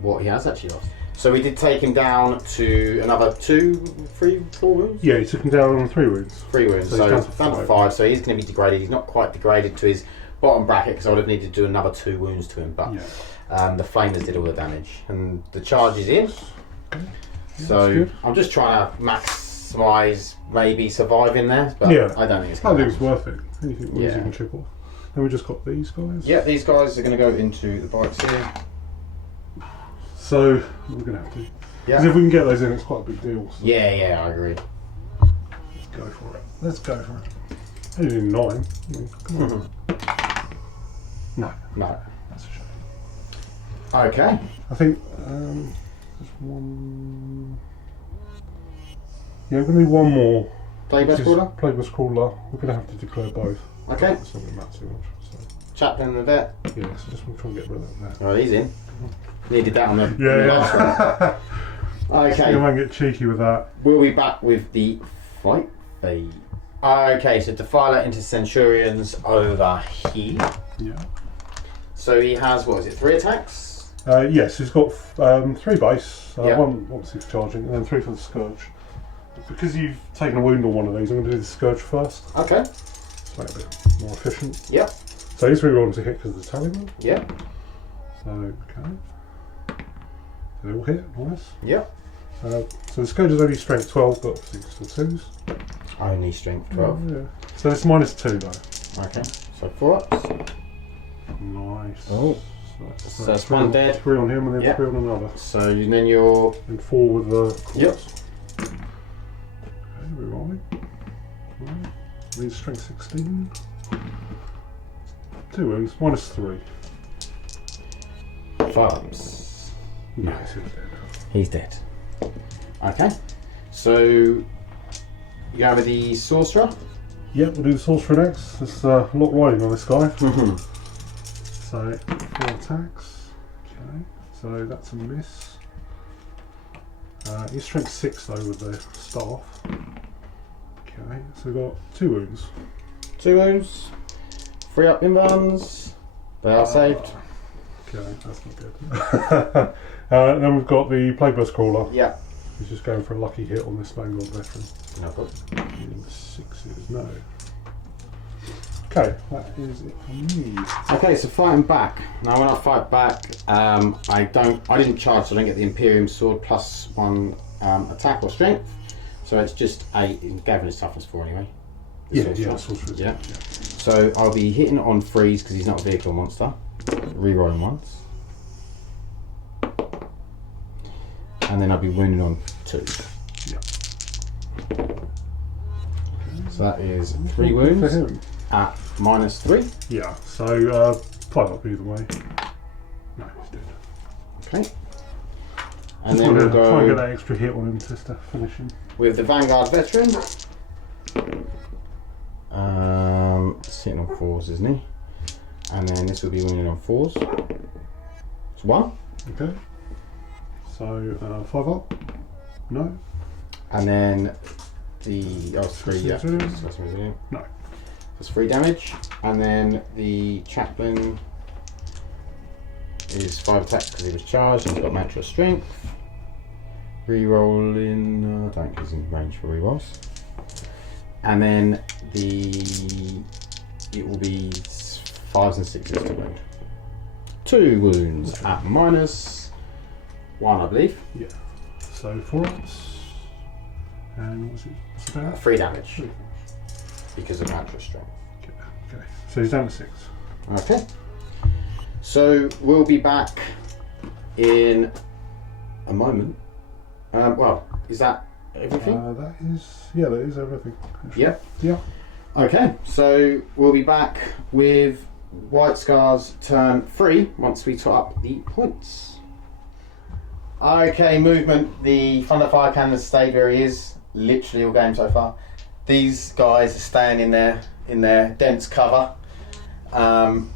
what he has actually lost. So we did take him down to another 2, 3, 4 wounds? Yeah, he took him down on 3 wounds. 3 wounds, So so he's down down to to 5, so he's going to be degraded. He's not quite degraded to his bottom bracket because I would have needed to do another 2 wounds to him, but Yeah. the flamers did all the damage. And the charge is in, Okay. Yeah, so that's good. I'm just trying to maximise maybe surviving there, but Yeah. I don't think it's I going think to it's worth it. Anything Yeah. you can chip off. Then we just got these guys. Yeah, these guys are going to go into the bikes here. So we're going to have to. Because Yeah, if we can get those in, it's quite a big deal. So yeah, I agree. let's go for it. Let's go for it. Only 9. I mean, come on. No, No. that's a shame. Okay. I think there's 1. Yeah, we're going to do 1 more. Play best caller. Plague's Crawler. We're going to have to declare both. Okay. It's not going to matter too much. So. Chaplain and the vet. Yeah, so just want to try and get rid of that. Oh, he's in. Needed that on the last one. Yeah, Okay. you might get cheeky with that. We'll be back with the fight phase. Okay, so Defiler into Centurions over here. Yeah. So he has, what is it, 3 attacks? Yes, he's got 3 base. Yeah. 1 obviously for charging, and then 3 for the Scourge. Because you've taken a wound on one of these, I'm going to do the Scourge first. Okay. To make it a bit more efficient. Yep. So he's rerolling to hit because of the Talisman. Yep. So, okay. They all hit, nice. Yep. So the Scourge is only strength 12, but obviously still 2s. Only strength 12. Yeah. So it's -2 though. Okay. So 4 ups. Nice. Oh. So that's 1 dead. 3 on him and then Yep. 3 on another. So then you're. And 4 with the corpse. Yep. Okay, rerolling. Right. Means strength 16. 2 wounds, -3. 5 ups. Yes, he's dead. He's dead. Okay. So you have the Sorcerer. Yep, we'll do the Sorcerer next. There's a lot riding on this guy. Mm-hmm. So, 4 attacks. Okay, so that's a miss. He's strength 6 though with the staff. Okay, so we've got 2 wounds. 2 wounds. 3 up in runs. They are saved. Okay, that's not good. Then we've got the Plagueburst Crawler. Yeah. He's just going for a lucky hit on this Vanguard veteran. No problem. Using 6s, no. Okay, that is it for me. Okay, so fighting back. Now when I fight back, I didn't charge, so I don't get the Imperium Sword +1 attack or strength. So it's just Gavin is toughness 4 anyway. Sorcerer. Yeah. So I'll be hitting on freeze because he's not a vehicle monster. Rerolling once. And then I'll be wounding on 2. Yeah. So that is 3 For wounds him. at -3. Yeah, so 5 up either way. No, he's dead. Okay. And Just then we'll try and get go that extra hit on him just to finish him. with the Vanguard veteran. Sitting on 4s, isn't he? And then this will be winning on 4s. It's 1. Okay. So 5 up. No. And then the 3, yeah. So that's resilient. No. That's 3 damage. And then the chaplain is 5 attack because he was charged and he's got natural strength. Rerolling, I don't think he's in range for rerolls. And then it will be 5s and 6s to wound. 2 wounds at -1, I believe. Yeah. So 4 ups. And what's the damage? 3 damage. Because of natural strength. Okay. So he's down to 6. Okay. So we'll be back in a moment. Well, is that everything? That is everything. Actually. Yep. Yeah. Okay, so we'll be back with White Scar's turn 3 once we top up the points. Okay, movement. The Thunder Fire Cannon stayed where he is, literally all game so far. These guys are staying in their dense cover.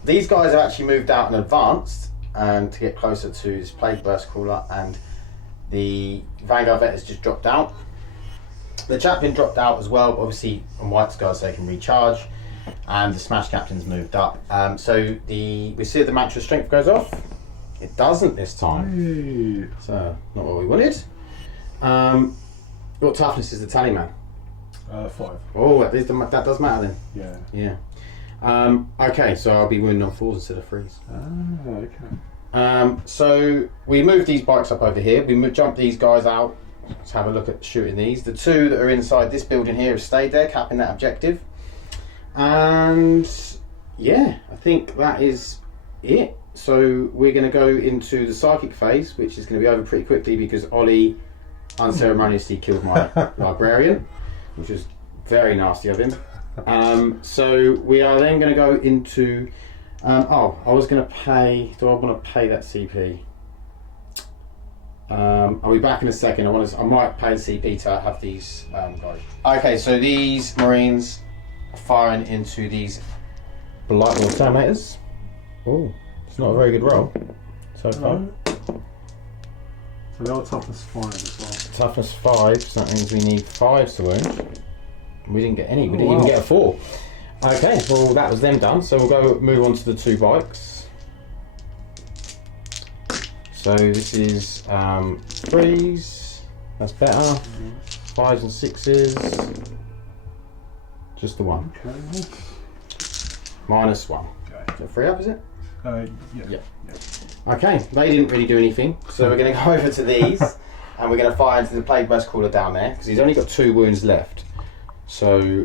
These guys have actually moved out and advanced to get closer to this Plague Burst Crawler, and the Vanguard Vet has just dropped out. The Chaplain dropped out as well, but obviously on White Scars they can recharge, and the Smash Captain's moved up. So we see if the Match of Strength goes off. It doesn't this time. Hey. So not what we wanted. What toughness is the Tallyman? 5. Oh, that does matter then. Yeah. Yeah. Okay, so I'll be wounding on 4s instead of 3s. Okay. So we move these bikes up over here. We jump these guys out. Let's have a look at shooting these. The 2 that are inside this building here have stayed there, capping that objective. And yeah, I think that is it. So we're going to go into the psychic phase, which is going to be over pretty quickly because Ollie unceremoniously killed my librarian, which was very nasty of him. So we are then going to go into I was going to pay, do I want to pay that CP? I'll be back in a second. I might pay the CP to have these guys. Okay, so these Marines are firing into these Blightlord Terminators. Oh, it's not a very good roll so far. So they are toughness 5 as well. Toughness 5, so that means we need 5s to wound. We didn't get any, we didn't even get a 4. Okay, well that was them done, so we'll move on to the 2 bikes. So this is 3s, that's better. 5s and 6s, just the 1. Okay. -1. Okay. So 3 up, is it? Yeah. Okay, they didn't really do anything, so we're going to go over to these and we're going to fire into the Plague Burst Crawler down there because he's only got 2 wounds left. So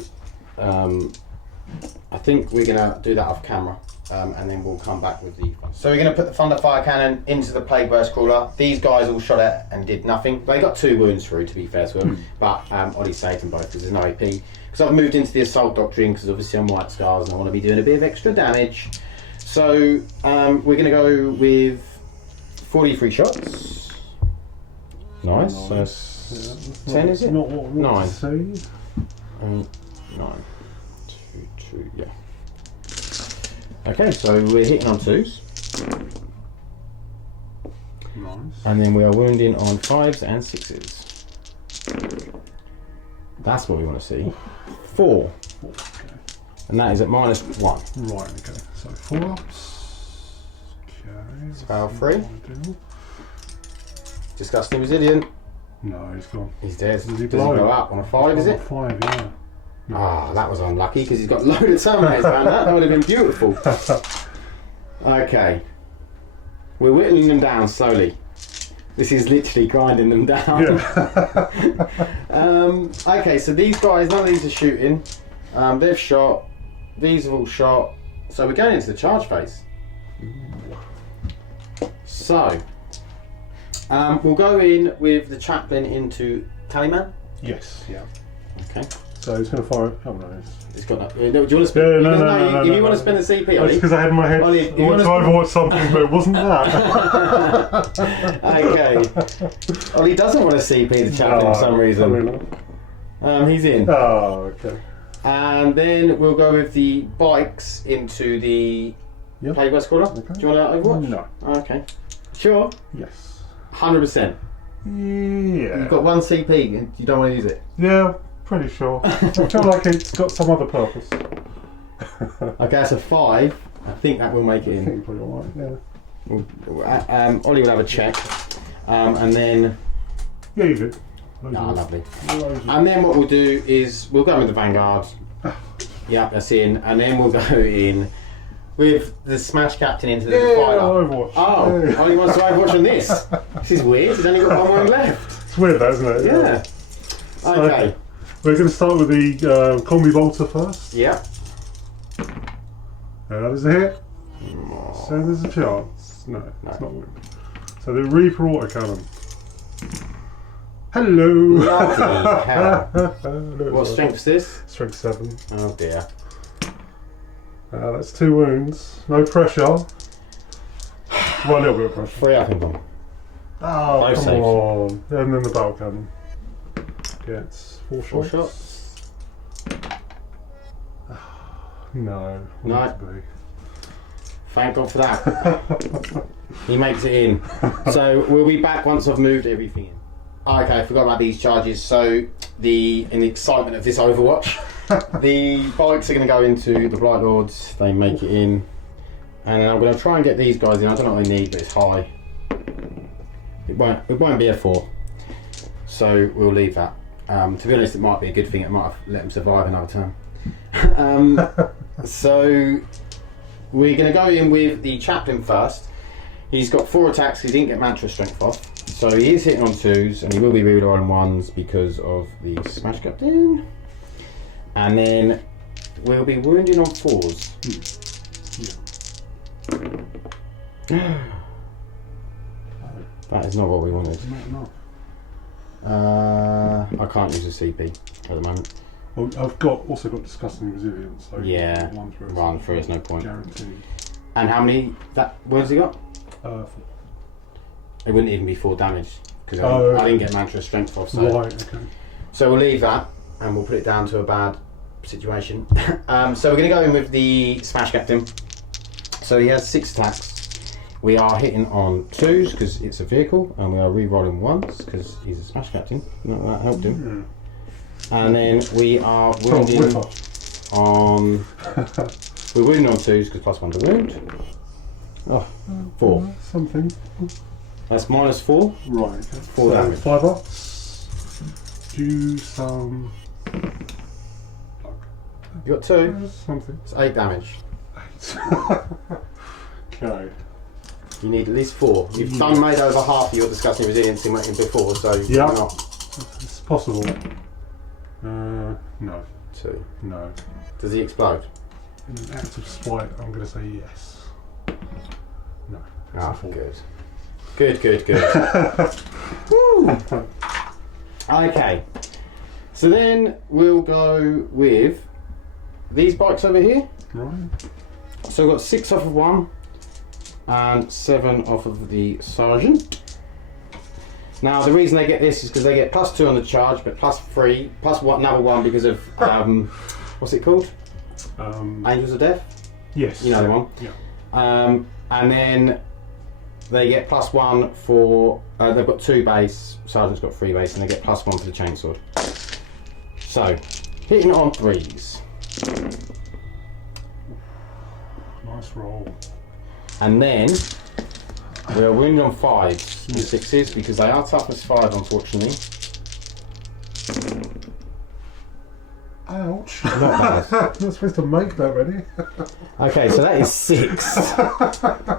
I think we're going to do that off camera and then we'll come back with the... So we're going to put the Thunder Fire Cannon into the Plague Burst Crawler. These guys all shot at and did nothing. They got 2 wounds through, to be fair to them, but Ollie saved them both because there's no AP. Because I've moved into the Assault Doctrine because obviously I'm White Scars and I want to be doing a bit of extra damage. So we're going to go with 43 shots. Nice. So that's 10, is it? Not what 9. To see. 9. 2, yeah. Okay, so we're hitting on 2s. Nice. And then we are wounding on 5s and 6s. That's what we want to see. 4. Okay. And that is at -1. Right, okay. So 4 ups. Okay. Spell 3. Disgusting Resilient. No, he's gone. He's dead. Does he Does he blow? go up on a 5, is it? 5, yeah. Ah, that was unlucky because he's got a load of Terminators around that. That would have been beautiful. Okay. We're whittling them down slowly. This is literally grinding them down. Yeah. Okay, so these guys, none of these are shooting. They've shot. These have all shot. So we're going into the charge phase. So, we'll go in with the Chaplain into Tallyman. Yes, yeah. Okay. So he's going to fire. Oh no. He's got no. Do you want to spend? No, If you want to spend the CP, That's Ollie. because I had in my head. Ollie, I if you want to wanna overwatch something, but it wasn't that. Okay. Ollie doesn't want to CP the Chaplain for some reason. He's in. Oh, okay. And then we'll go with the bikes into the Yep. Plague Burst Crawler. Okay. Do you want to overwatch? No. Okay. Sure. Yes. 100%. Yeah. You've got 1 CP and you don't want to use it. Yeah, pretty sure. I feel like it's got some other purpose. Okay, that's a 5. I think that will make it I in. think you're probably alright, yeah. Ollie will have a check. And then... Yeah, you do. Ah, lovely. And then what we'll do is we'll go with the Vanguard. Yeah, that's in. And then we'll go in with the Smash Captain into the fighter. Overwatch. Oh, Yeah. Ollie wants to Overwatch on this. This is weird. He's only got one left. It's weird though, isn't it? Yeah. Okay. We're going to start with the Combi-bolter first. Yeah. That is a hit. So there's a chance. No, it's not winning. So the Reaper autocannon. Hello! Bloody hell. What strength is this? Strength 7. Oh dear. That's 2 wounds. No pressure. Well, a little bit of pressure. 3 up in them. Oh, Both come saves. on. And then the battle cannon. Gets 4 shots. 4 shots. No. No. Want it to be. Thank God for that. He makes it in. So we'll be back once I've moved everything in. Okay, I forgot about these charges. So in the excitement of this Overwatch, the bikes are going to go into the Blight Lords. They make it in, and then I'm going to try and get these guys in. I don't know what they need, but it's high. It won't be a 4, so we'll leave that. To be honest, it might be a good thing. It might have let them survive another turn. So we're going to go in with the Chaplain first. He's got 4 attacks. He didn't get Mantra Strength off. So he is hitting on 2s, and he will be rerolling 1s because of the Smash Captain. And then we'll be wounding on 4s. That is not what we wanted. I can't use a CP at the moment. Well, I've also got Disgusting Resilience. So Yeah, run through is no point. Guaranteed. And how many words he got? 4. It wouldn't even be 4 damage because I didn't get Mantra Strength off. So. Right, okay. So we'll leave that and we'll put it down to a bad situation. So we're going to go in with the Smash Captain. So he has 6 attacks. We are hitting on 2s because it's a vehicle, and we are re-rolling 1s because he's a Smash Captain. That helped him. And then we are wounding on... we're wounding on 2s because +1 to wound. Oh, 4. Something. That's -4. Right. Okay. 4 damage. 5 up. Do some. You got 2. Something. It's 8 damage. 8. Okay. You need at least 4. You've done made over half of your Disgusting Resilience in before, so yeah. why not? It's possible. No. 2. No. Does he explode? In an act of spite, I'm going to say yes. No. Ah, good. Good. Woo! Okay. So then we'll go with these bikes over here. Right. So we've got 6 off of 1 and 7 off of the Sergeant. Now the reason they get this is because they get +2 on the charge, but +3, another 1 because of what's it called? Angels of Death. Yes. You know the one. Yeah. And then they get +1 for. They've got 2 base. Sergeant's got 3 base, and they get +1 for the chainsword. So hitting on 3s. Nice roll. And then we're wounded on 5s and 6s because they are toughness 5, unfortunately. Ouch. Not bad. Not supposed to make that ready. Okay, so that is 6.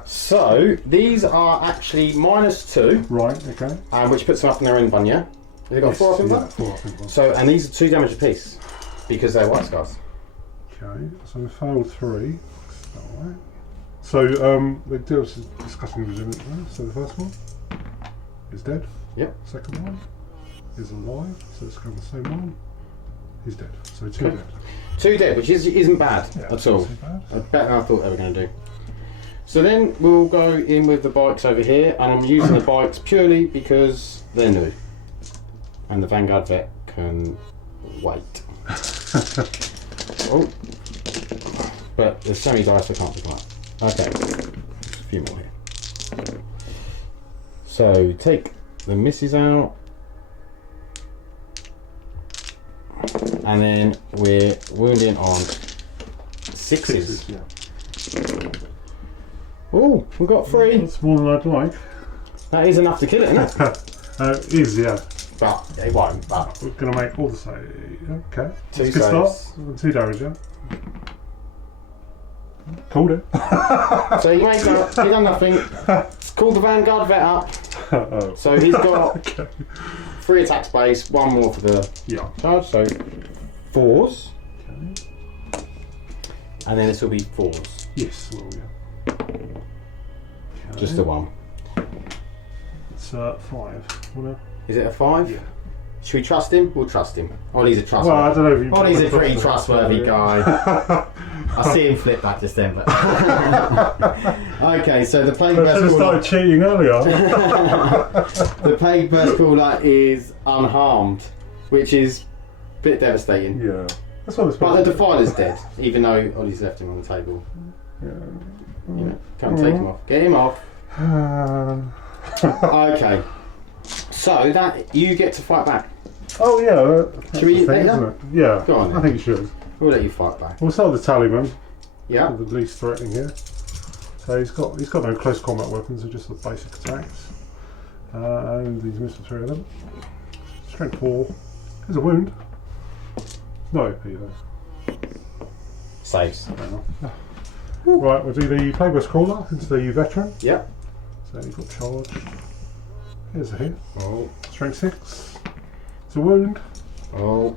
So these are actually -2, Right, okay. which puts them up in their own bun, yeah? Have they got 4 up in bun? 4 up in bun. So, and these are 2 damage apiece because they're white scars. Okay, so we failed 3. Alright. So they do have some Disgusting Resilience there. So the first one is dead. Yep. Second one is alive, so it's going the same one. He's dead. So 2 Okay. dead. 2 dead, which isn't bad at all. Not too bad. Better than I thought they were going to do. So then we'll go in with the bikes over here, and I'm using the bikes purely because they're new. And the Vanguard Vet can wait. Oh. But there's so many dice I can't pick them up. Okay, just a few more here. So take the misses out. And then we're wounding on sixes. Yeah. Oh, we've got 3. That's more than I'd like. That is enough to kill it, isn't it? It is, yeah. But it won't. But We're going to make all the saves. Okay. 2 That's a good saves. start. 2 damage, yeah. Called it. So he made that. He done nothing. Called the Vanguard vet up. Oh. So he's got Okay. 3 attack space, 1 more for the Yeah. charge. So 4s, Okay. and then this will be 4s. Yes, well, yeah. Okay. Just the 1. It's 5. Wanna... Is it a 5? Yeah. Should we trust him? We'll trust him. Ollie's a trustworthy. Well, I don't know if you. Ollie's a pretty trustworthy guy. I see him flip back just then, but okay. So the plague I burst should have crawler. started cheating earlier. The plague burst crawler is unharmed, which is a bit devastating. Yeah. That's what it's But the supposed to Defiler's dead, even though Ollie's left him on the table. be. You know, come take him off. Get him off. Yeah. Okay. So that you get to fight back. Oh yeah. That's Should we the thing, let isn't them? it? Yeah. Go on, I then. think you should. We'll let you fight back. We'll start with the Tallyman. Yeah. The least threatening here. So he's got no close combat weapons, they're just the basic attacks. And he's missed 3 of them. Strength 4. There's a wound. No AP though. Saves. Fair enough. Right, we'll do the Plagueburst Crawler into the Veteran. Yep. So you've got charge. Here's a hit. Oh. Strength 6. It's a wound. Oh.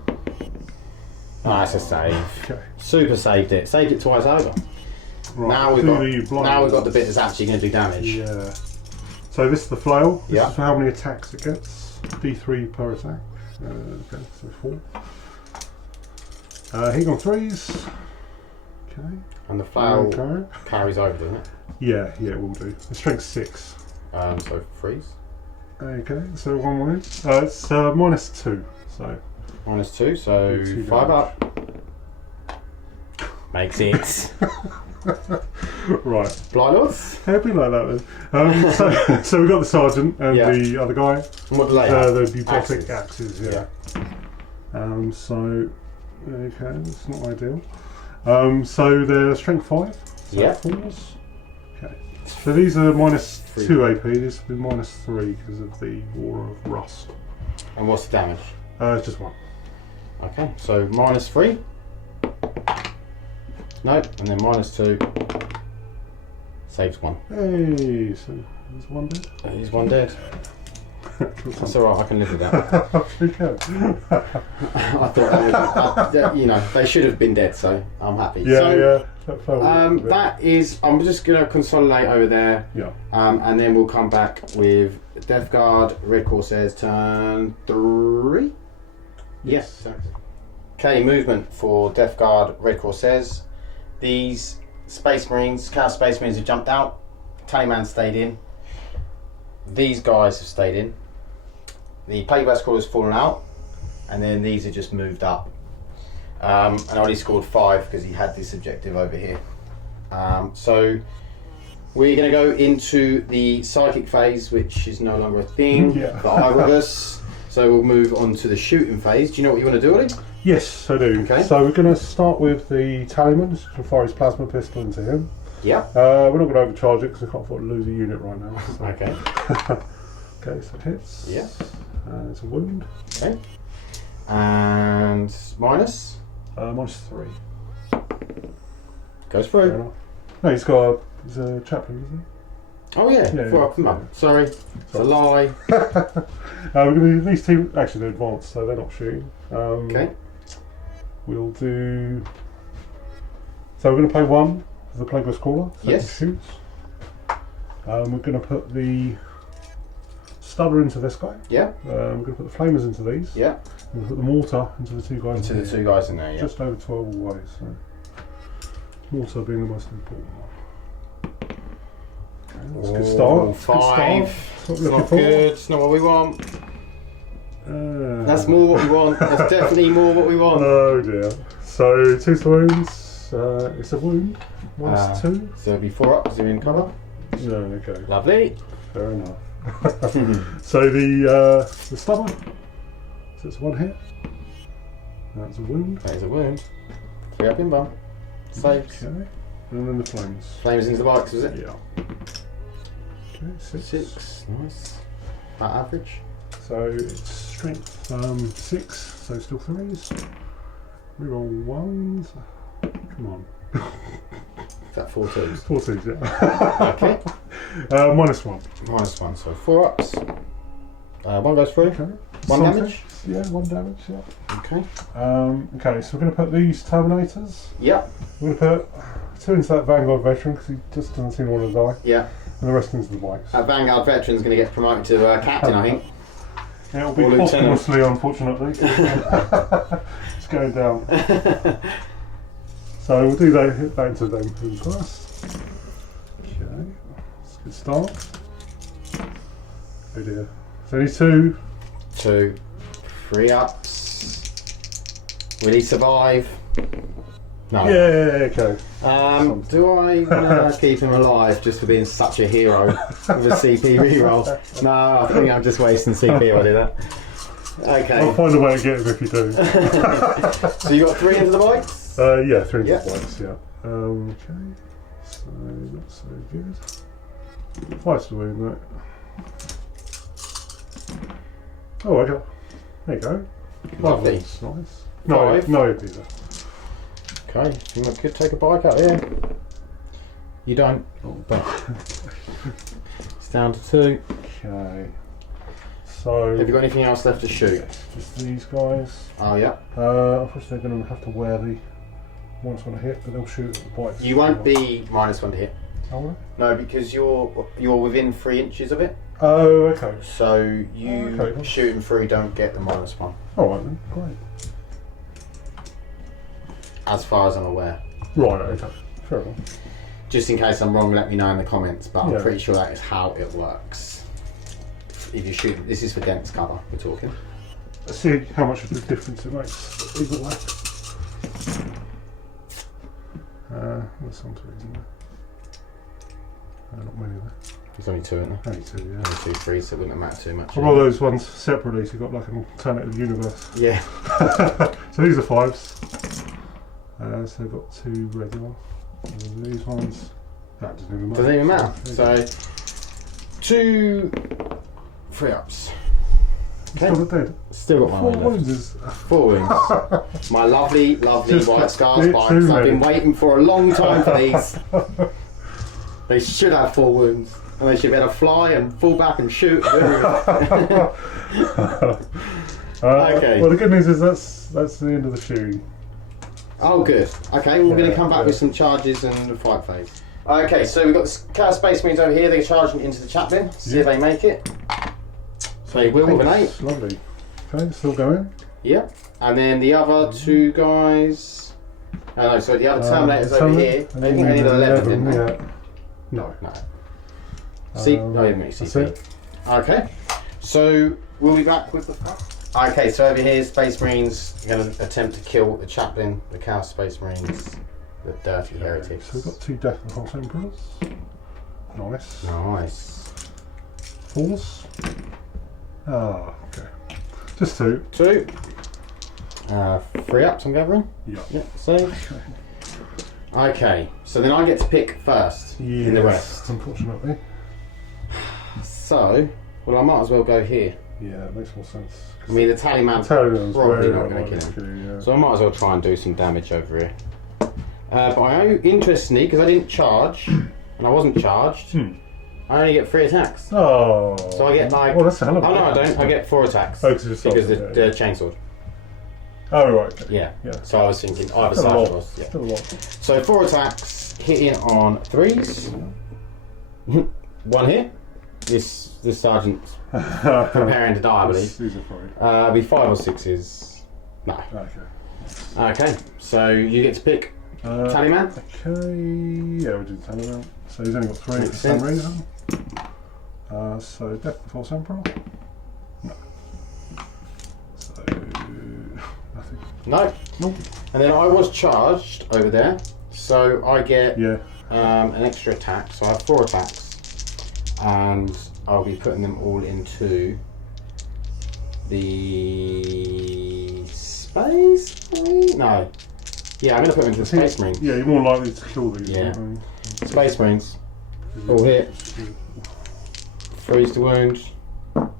That's a save. Okay. Super saved it. Saved it twice over. Right, Now we've do got the bit that's actually going to do damage. Yeah. So this is the flail. This Yeah. is for how many attacks it gets. D3 per attack. Okay, so 4. Hit on 3s. Okay. And the flail Okay. carries over, doesn't it? Yeah, it will do. It's strength 6. So freeze. Okay, so 1 wound. It's -2. So -2, so Do 2 5 damage. up. Makes it. right. Blylords. It'll be like that then. So we've got the sergeant and Yeah. the other guy. What do they have? The butotic Axes. axes, yeah. Yeah. So okay, that's not ideal. So they're strength 5. So Yeah. 4s. Okay. So these are -2 AP. This will be -3 because of the War of Rust. And what's the damage? It's just 1. Okay, so -3. Nope, and then -2. Saves 1. Hey, so there's 1 dead. He's 1 dead. That's alright, I can live with that. Okay. I thought they should have been dead, so I'm happy. Yeah, So, yeah. That felt a bit. that is, I'm just going to consolidate over there, Yeah. and then we'll come back with Death Guard, Red Corsairs, turn 3? Yes. Okay, movement for Death Guard, Red Corsairs. These Space Marines, Chaos Space Marines have jumped out. Tallyman stayed in. These guys have stayed in. The Plagueburst Crawler has fallen out, and then these have just moved up. And I only scored 5 because he had this objective over here. So we're going to go into the psychic phase, which is no longer a thing Yeah. for either of us. So we'll move on to the shooting phase. Do you know what you want to do, Ollie? Yes, I do. Okay. So we're going to start with the Tallyman. Just going to fire his plasma pistol into him. Yeah. We're not going to overcharge it because I can't afford to lose a unit right now. So. Okay. Okay, so it hits. Yeah. It's a wound. Okay. And minus -3. goes Fair through. enough. No, he's a chaplain, isn't Oh yeah. Yeah, Before I yeah, come up. yeah. Sorry. It's a lie. he? We're going to do these two. Actually, they're advanced, so they're not shooting. Okay. We'll do. So we're going to play 1 for the Plagueburst Crawler. So Yes. he shoots. We're going to put the stubber into this guy. Yeah. We're going to put the flamers into these. Yeah. We'll put the mortar into the 2 guys. Into the 2 guys in there. Yeah. Just over 12 away. So mortar being the most important one. Okay, that's a good start. That's a good 5. start. That's what It's we're not looking for. good. It's not what we want. Uh, That's more what we want. That's definitely more what we want. Oh dear. So 2 wounds. It's a wound. -2. So it'll be 4 up because you're in cover. No, okay. Lovely. Fair enough. So the stubber. So it's 1 hit. That's a wound. That is a wound. 3 up in bum. Saves. Okay. And then the flames. Flames into the bikes, was it? Yeah. Okay, 6. 6. Nice. About average. So it's strength 6, so still 3s. Reroll 1s. Come on. Is that 4 2s? 4 2s, yeah. Okay. -1. -1, so 4 ups. 1 goes through. Okay. 1 Something. damage. Yeah, 1 damage, yeah. Okay. Okay, so we're going to put these Terminators. Yep. We're going to put 2 into that Vanguard veteran because he just doesn't seem to want to die. Yeah. And the rest into the bikes. That Vanguard veteran's going to get promoted to captain, I think. It'll be Or lieutenant. posthumously, unfortunately. It's going down. So we'll do that, hit that into them first. Okay, that's a good start. Oh dear. So only 2. 2. 3 ups. Will he survive? No. Yeah, okay. Do I keep him alive just for being such a hero with a CP reroll? No, I think I'm just wasting CP if I do that. Okay. I'll find a way to get him if you do. So you got 3 into the bikes? Yeah, 3 into Yeah. the bikes, yeah. Okay, so not so good. 5's the wound, right? Oh, okay. There you go. Lovely. Nice. No, 5. no AP there. Okay, I think I could take a bike out here. You don't. But it's down to 2. Okay. So. Have you got anything else left to shoot? Just these guys. Oh yeah. Unfortunately, they're going to have to wear the -1 hit, but they'll shoot at the bike. You won't be -1 to hit. Oh, will No, because you're within 3 inches of it. they? Oh, okay. So you Okay. shooting through don't get the -1. Alright then, great. As far as I'm aware. Right, okay. Fair enough. Just in case I'm wrong, let me know in the comments, but I'm Yeah. pretty sure that is how it works. If you shoot, this is for dense cover, we're talking. Let's see how much of a difference it makes either way. There's some 3s in there. Not many there. There's only 2 in there. Only 2, yeah. Only 2 3, so it wouldn't matter too much. I roll those ones separately, so you've got like an alternative universe. Yeah. So these are 5s. So I've got 2 regular. And these ones, that doesn't even matter. Doesn't even matter. So 2 3 ups. Okay. Still not dead. Still got 4 one wounds left. is 4 wounds. My lovely, lovely Just white a scars bit bikes. too I've been many. waiting for a long time for these. They should have 4 wounds. And they should be able to fly and fall back and shoot. Okay. Okay. Well, the good news is that's the end of the shooting. Oh, good. Okay, we're going to come back yeah. with some charges and the fight phase. Okay, so we've got the Chaos Space Marines over here. They're charging into the Chaplain. See if they make it. So they will with an 8. Lovely. Okay, still going. Yep. And then the other 2 guys. Oh no, so the other Terminators over here. I think they need 11, didn't they? Yeah. No. No. See? No, you didn't make That's CP. it. Okay. So we'll be back with the. Okay, so over here, Space Marines are going to attempt to kill the Chaplain, the Chaos Space Marines, the dirty heretics. So we've got 2 Death of the Horse Emperors. Nice. Nice. 4s. Ah, okay. Just 2. 2. 3 ups, I'm gathering. Yeah. Yep, save. Okay, so then I get to pick first in the rest. Unfortunately. So, well, I might as well go here. Yeah, it makes more sense. I mean, the Tallyman's Tallyman's probably very not going to unlikely, kill him. yeah. So I might as well try and do some damage over here. But I interestingly, because I didn't charge, and I wasn't charged, I only get 3 attacks. Oh. So I get like. Oh, that's a hell of a Oh no, I lot. don't. I get 4 attacks. Oh, 'cause it's because the yeah. chainsword. Oh, right. Okay. Yeah. Yeah. So I was thinking either Still a side lot. was. Yeah. Still a lot. So 4 attacks, hitting on 3s. 1 hit. This sergeant's preparing to die, I believe. These are 5. Be 5 or 6s. No. Okay. Okay. So you get to pick Tallyman. Okay. Yeah, we did Tallyman. So he's only got 3 for Makes some sense. reason. So Death of the False Emperor. No. So nothing. No. Nope. And then I was charged over there, so I get Yeah. an extra attack. So I have 4 attacks, and I'll be putting them all into the Space Marine? No. Yeah, I'm going to put them into the Space Marines. Yeah, you're more likely to kill these. Yeah. Space Marines. All hit. Freeze to wound.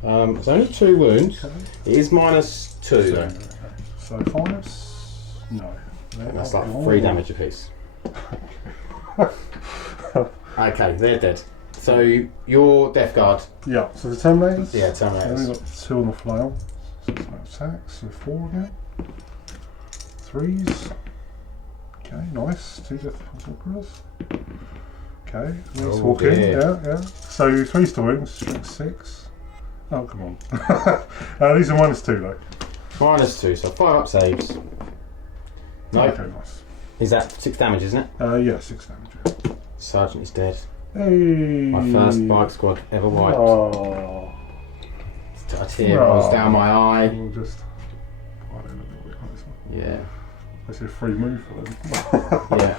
It's only 2 wounds. It is -2 though. So 5? No. That's like 3 damage apiece. Okay, they're dead. So your Death Guard. Yeah, so the Terminators? Yeah, Then Terminators. we've got 2 on the flail. So it's no attacks, so 4 again. 3s. Okay, nice. 2 Death Conquerors. Okay, nice walking. Yeah. So 3 storing, strength 6. Oh, come on. These are -2 though. -2, so 5 up saves. No. Okay, nice. Is that 6 damage, isn't it? Yeah, 6 damage. Sergeant is dead. Hey. My first bike squad ever wiped. Oh. A tear rolls down my eye. We'll just find it a little bit closer. Yeah. That's a free move for them. Yeah.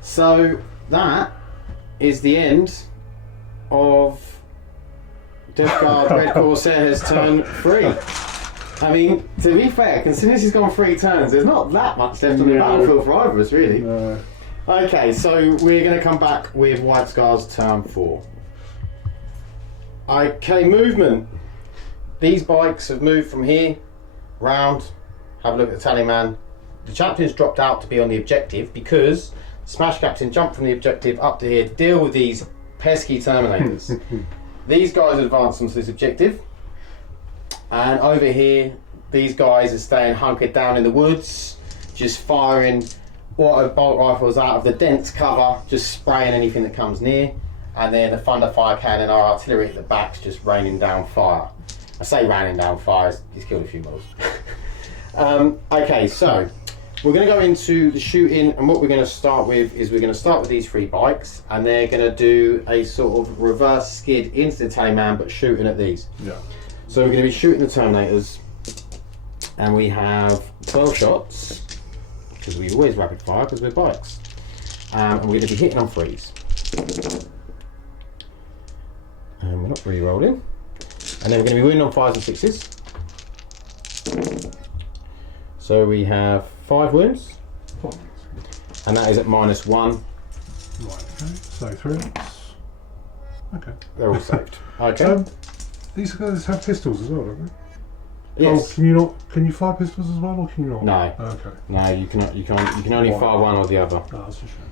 So that is the end of Death Guard Red Corsairs turn 3. I mean, to be fair, considering this has gone 3 turns, there's not that much left on the battlefield for either of us, really. No. Okay, so we're going to come back with White Scars turn 4. Okay, movement. These bikes have moved from here, round, have a look at the tally man. The chaplain's dropped out to be on the objective because Smash Captain jumped from the objective up to here to deal with these pesky Terminators. These guys advanced onto this objective, and over here these guys are staying hunkered down in the woods, just firing auto bolt rifles out of the dense cover, just spraying anything that comes near, and then the thunder fire cannon, our artillery at the back's just raining down fire. I say raining down fire, he's killed a few models. Okay, so we're going to go into the shooting, and what we're going to start with is we're going to start with these 3 bikes, and they're going to do a sort of reverse skid into the Tallyman, but shooting at these. Yeah. So we're going to be shooting the Terminators, and we have 12 shots, because we always rapid fire because we're bikes, and we're going to be hitting on 3s. And we're not re-rolling. And then we're going to be winning on 5s and 6s. So we have 5 wounds, and that is at -1. Right, okay. So 3. Okay. They're all saved. Okay. These guys have pistols as well, don't they? Yes. Oh, can you not? Can you fire pistols as well, or can you not? No. Okay. No, you cannot. You can only fire one or the other. Oh, that's a shame.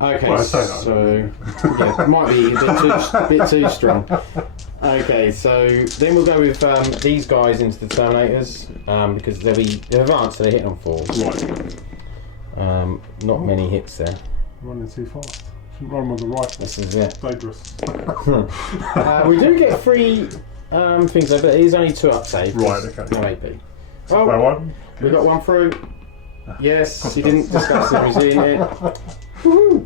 Okay. Well, I say that, So yeah, it might be a bit too strong. Okay, so then we'll go with these guys into the Terminators because they're advanced, so they're hitting on 4s. Right. Not many hits there. Running too fast. Shouldn't run with the rifle. This is it. Dangerous. We do get 3 things though, but it is only 2 up saves. Right, okay. No AP. So Well, one. we got 1 through. Yes, you didn't discuss the museum yet. Woohoo!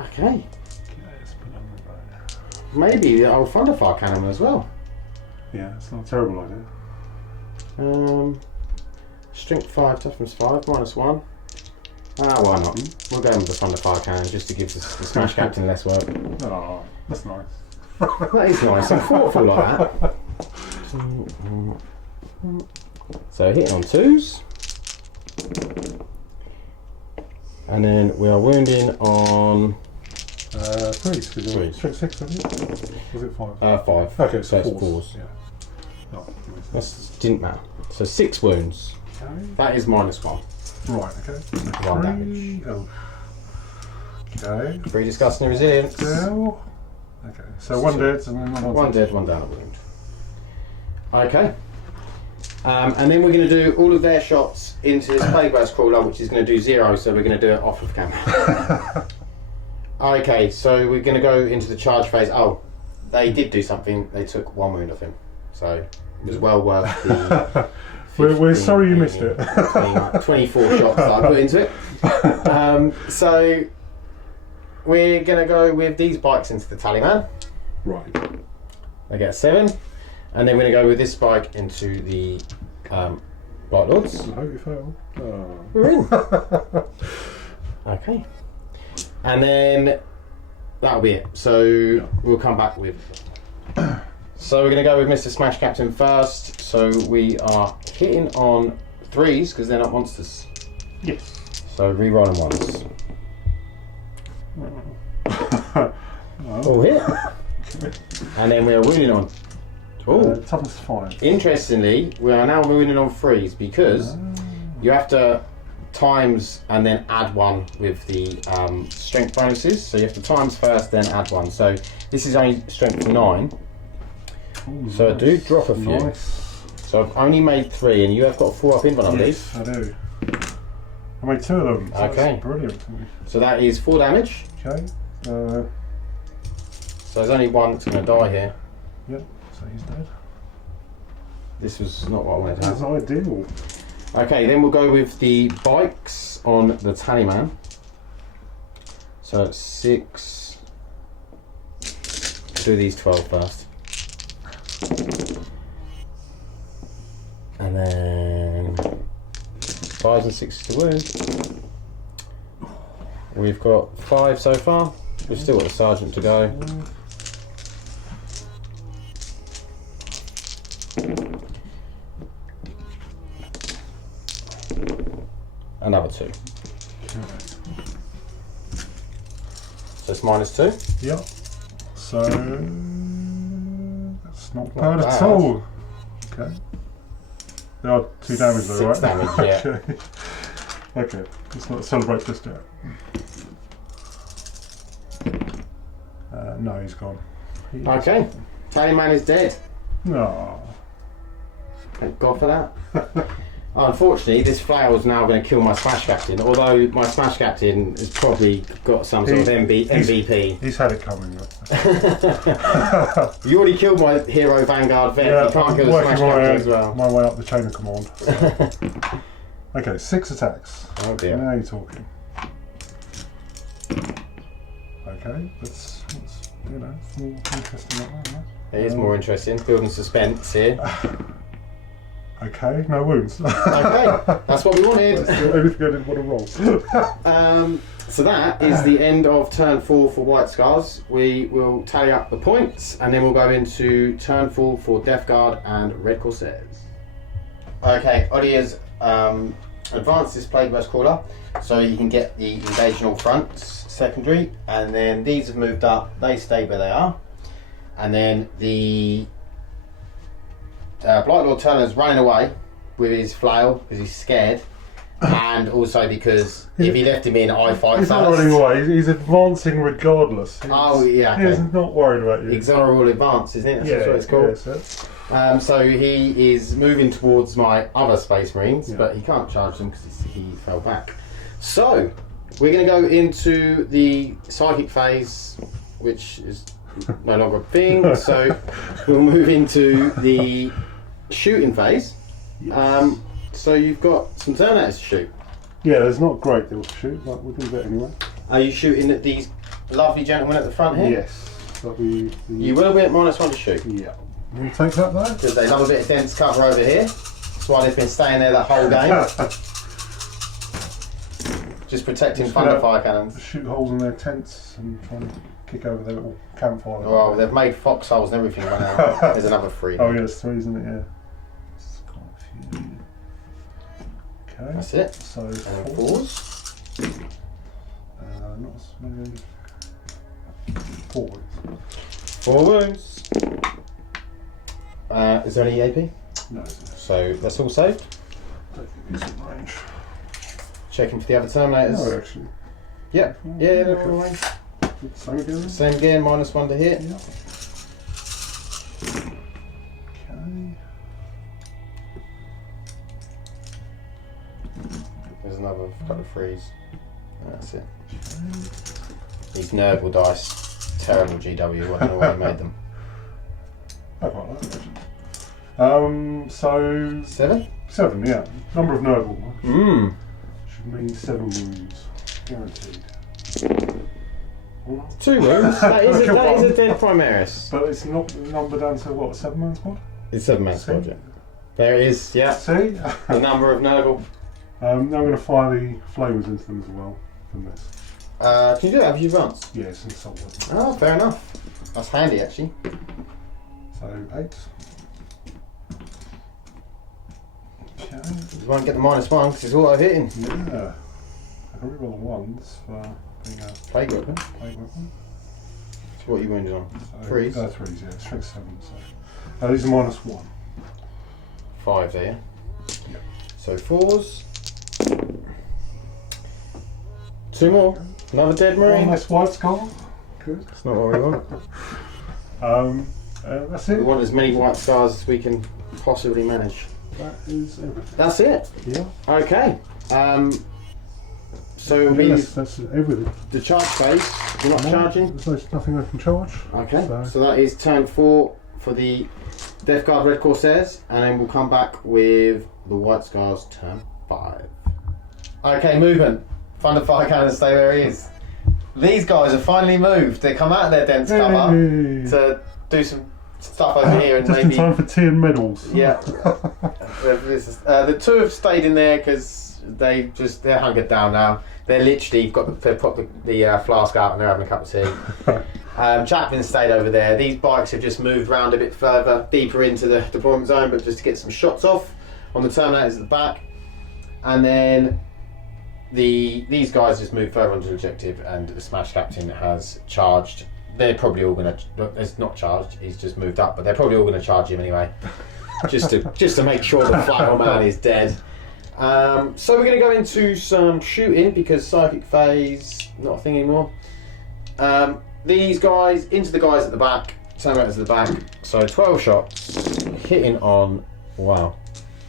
Okay. Maybe the old Thunderfire cannon as well. Yeah, it's not a terrible idea. Strength 5, toughness 5, -1. Why not? We'll go with the Thunderfire cannon just to give the Smash Captain less work. Oh, that's nice. That is nice. I'm thoughtful like that. So hitting on 2s. And then we are wounding on 3s. Threes. Strength 6, I think. Was it 5? 5. Okay, So it's 4s. 4s. Yeah. Oh, That didn't matter. So 6 wounds. okay. That is -1. Right, okay. 1 3. damage. Oh. Okay. 3 disgusting resilience. Now. Okay, so 1 dead and then 1 dead, 1 down a wound. Okay. And then we're going to do all of their shots into this Plague Burst Crawler, which is going to do 0, so we're going to do it off of camera. Okay, so we're going to go into the charge phase. Oh, they did do something. They took 1 wound off him. So it was well worth the... We're sorry you missed it. 24 shots that I put into it. So we're going to go with these bikes into the Tallyman. Right. They get a 7. And then we're going to go with this bike into the Warlords. I hope you fail. We're in. Okay. And then that'll be it. So we'll come back with. So we're going to go with Mr. Smash Captain first. So we are hitting on 3s because they're not monsters. Yes. So re-roll them once. Oh, hit. And then we are winning on. Oh, toughness 5. Interestingly, we are now winning on 3s because you have to times and then add 1 with the strength bonuses. So you have to times first, then add 1. So this is only strength 9. Ooh, so nice. I do drop a few. Nice. So I've only made 3, and you have got a 4-up in one, I believe. Yes, I do. I made 2 of them. So Okay. That's brilliant for me. So that is 4 damage. Okay. So there's only one that's going to die here. Yep. So he's dead. This was not what I wanted to That's have. ideal. Okay, then we'll go with the bikes on the Tallyman. So it's 6. Do these 12 first. And then 5s and 6s to wound. We've got 5 so far. We've still got the sergeant to go. Another 2. So it's -2. Yep. So that's not Not bad at bad. all. Okay. There are 2 damage though, 6 right? damage, yeah. Okay. Okay. Let's not celebrate this yet. No, he's gone. Okay, Tallyman is dead. No. Thank God for that. Unfortunately, this flail is now going to kill my Smash Captain, although my Smash Captain has probably got some sort of MVP. He's had it coming. You already killed my Hero Vanguard vet, you can't kill the Smash Captain as well. My way up the chain of command. So. Okay, 6 attacks. Oh dear. Now you're talking. Okay, that's you know, it's more interesting like that, right? It is more interesting, building suspense here. Okay, no wounds. Okay, that's what we wanted. Anything I didn't want to roll. So that is the end of turn 4 for White Scars. We will tally up the points and then we'll go into turn 4 for Death Guard and Red Corsairs. Okay, Odia's advanced display burst caller, so you can get the invasion all fronts secondary, and then these have moved up, they stay where they are, and then the Blightlord Turner's running away with his flail because he's scared, and also because if he left him in, I fight He's not first. running away, he's advancing regardless. Oh, yeah, okay. He's not worried about you. Exorable Advance, isn't it? That's what it's called. Yes, that's... So he is moving towards my other Space Marines, but he can't charge them because he fell back. So we're going to go into the Psychic phase, which is no longer a thing. So we'll move into the shooting phase. Yes. So you've got some Terminators to shoot. Yeah, there's not a great deal to shoot, but we'll do that anyway. Are you shooting at these lovely gentlemen at the front here? Yes. That'll be the... You will be at -1 to shoot. Yeah. We'll take that though. Because they love a bit of dense cover over here. That's why they've been staying there the whole game. Just protecting Thunderfire cannons. Shoot holes in their tents and try and kick over their little campfire. Well, they've made foxholes and everything right now. There's another 3. Oh yeah, there's 3, isn't it? Yeah. It's quite a few. Okay. That's it. So And 4s. 4s. Not as many. 4 wounds. 4 wounds. Is there any AP? No, isn't it? So that's all saved. Don't think it's in range. Checking for the other Terminators. No, actually. Yep. Yeah, they're all right. Same again. Same again, -1 to hit. Yeah. Okay. There's another couple of 3s. That's it. These Nurgle dice, terrible GW. I don't know why he made them. I quite like that actually. So 7? 7, yeah. Number of Nurgle Mmm. should mean 7 wounds, guaranteed. 2 wounds. That is a dead Primaris. But it's not numbered down to what, 7-man squad? It's 7-man squad, yeah. There it is, yeah. See? The number of Nurgle. Now I'm going to fire the flamers into them as well from this. Can you do that? Have you advanced? Yeah, it's an assault weapon. Oh, fair enough. That's handy actually. So 8. Okay. You won't get the -1 because it's auto hitting. Yeah. I can reroll the 1s for being a Plague weapon. plague weapon. So what are you wounded on? So, 3s? 3s, yeah. Strength 7. So these are -1. 5 there. Yep. So 4s. 2 more. Another dead One marine. less white skull. Good. That's not what we want. That's We it. want as many white scars as we can possibly manage. That is everything. That's it. Yeah. Okay. So it'll be Yes, that's everything. the charge phase. You're not charging. There's nothing I can charge. Okay. So- So that is turn 4 for the Death Guard Red Corsairs, and then we'll come back with the White Scars turn 5. Okay, movement. Thunder Fire Cannon stay where he is. These guys have finally moved. They come out of their dense cover Hey. to do some stuff over here and Just maybe. in time for tea and medals. Yeah. The 2 have stayed in there because they're hungered down now. They're literally they've put the flask out and they're having a cup of tea. Chaplain stayed over there. These bikes have just moved around a bit further, deeper into the deployment zone, but just to get some shots off on the Terminators at the back. And then these guys just moved further onto the objective, and the Smash Captain has charged. They're probably all going to. It's not charged. He's just moved up, but they're probably all going to charge him anyway, just to make sure the Flannel Man is dead. So we're going to go into some shooting because Psychic Phase not a thing anymore. These guys into the guys at the back, Terminators at the back. So 12 shots, hitting on. Wow,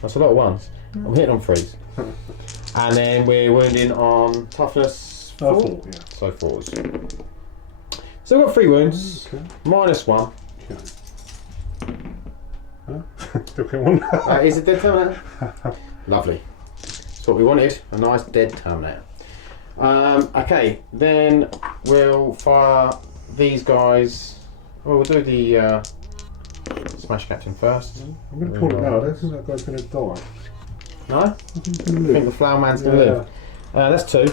that's a lot of ones. I'm hitting on 3s, and then we're wounding on toughness 4. 4, yeah. So 4s. So we've got 3 wounds, Okay. -1. Okay. Huh? Still get one. Is it dead Terminator? Lovely. That's what we wanted, a nice dead Terminator. Okay, then we'll fire these guys. Well, we'll do the Smash Captain first. I'm going to call it now. I don't think that guy's going to die. No? I think he's going I to think the live. Flower Man's going to live. That's 2.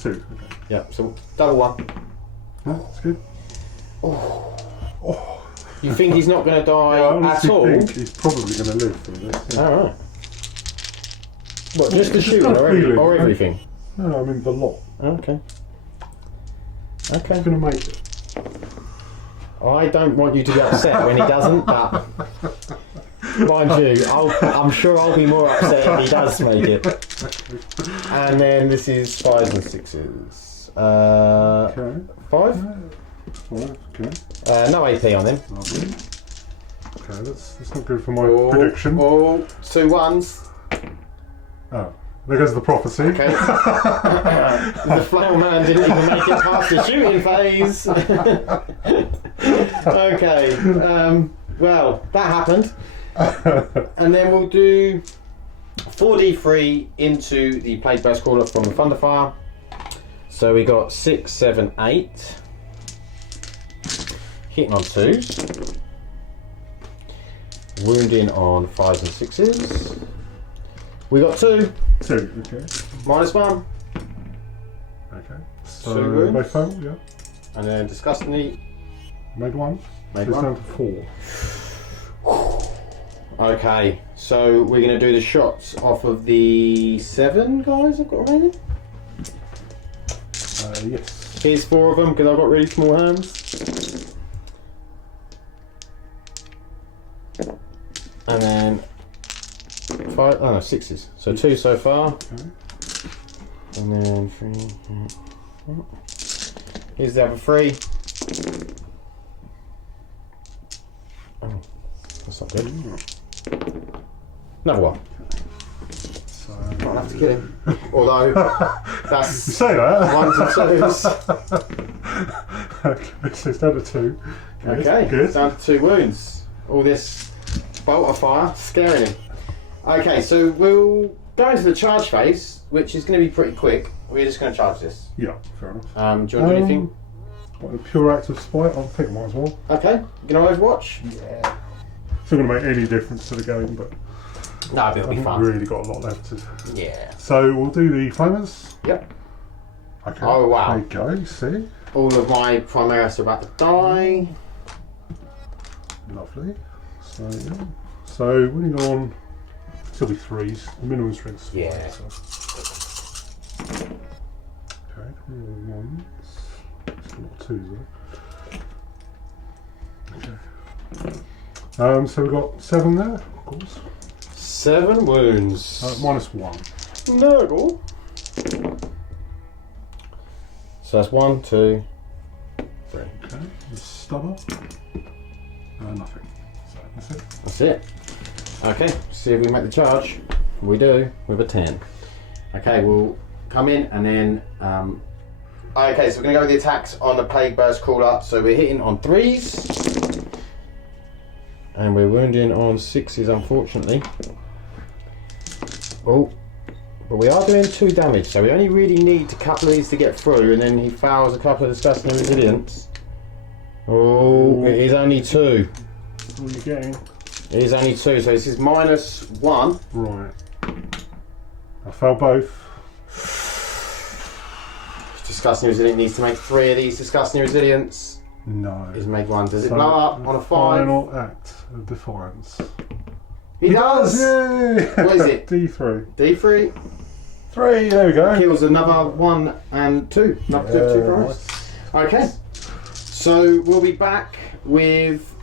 2. Okay. Yeah, so double 1. No, that's good. You think he's not going to die I at honestly all? think he's probably going to live through this. Yeah. Alright. What, just the It's shooting got a feeling, or right? everything? No, I mean the lot. Okay. Okay. He's going to make it. I don't want you to be upset when he doesn't, but mind you, I'm sure I'll be more upset if he does make it. And then this is 5s and 6s. Okay. 5? Okay. No AP on them. Lovely. Okay, that's not good for my prediction. All 2 1s. Oh, there goes the prophecy. Okay. The Flower Man didn't even make it past the shooting phase. Okay. Well, that happened. And then we'll do 4d3 into the Plague Burst Caller from the Thunderfire. So we got 6, 7, 8. Hitting on 2. Wounding on 5s and 6s. We got 2. 2, okay. -1. Okay. 2 So wounds. they fail, yeah. And then disgustingly Made 1. made So it's 1. down to 4. Okay, so we're going to do the shots off of the 7 guys I've got remaining. Yes. Here's 4 of them because I've got really small hands. And then 5, oh no, 6s. So 2 so far. Okay. And then 3. Here's the other 3. Oh, that's not good. Another one. So I'll have to kill him. Although, you that's say that. 1s and 2s. Okay, so it's down to 2. Good. Okay, Good. down to 2 wounds. All this bolter fire scaring him. Okay, so we'll go into the charge phase, which is going to be pretty quick. We're just going to charge this. Yeah, fair enough. Do you want to do anything? What, a pure act of spite? I think I might as well. Okay, you going to Overwatch? Yeah. It's not going to make any difference to the game, but No, I it'll be haven't fun. really got a lot left to. Yeah. So we'll do the flamers. Yep. Okay. Oh wow. There you go, see? All of my Primaris are about to die. Lovely. So, yeah. So, winning on, still be 3s, the minimum strength. Yeah. So. Okay, roll 1s. Still not 2s though. Okay. So we've got 7 there, of course. 7 wounds. -1. No. So that's 1, 2, 3. Okay, stubber. Nothing. So that's it. That's it. Okay, see if we make the charge. We do, with a 10. Okay, we'll come in and then... okay, so we're going to go with the attacks on the Plague Burst Crawler. So we're hitting on 3s. And we're wounding on 6s, unfortunately. Oh, but we are doing 2 damage, so we only really need a couple of these to get through, and then he fouls a couple of disgusting resilience. Oh, it is only 2. What are you getting? It is only 2, so this is -1. Right. I failed both. Disgusting Resilient needs to make 3 of these Disgusting Resilience. No. He's made 1. Does it So, blow up on a 5? Final act of defiance. He does! Yay! What is it? D3. D3 3, there we go. kills another 1 and 2. Another 2 price. Okay. So we'll be back with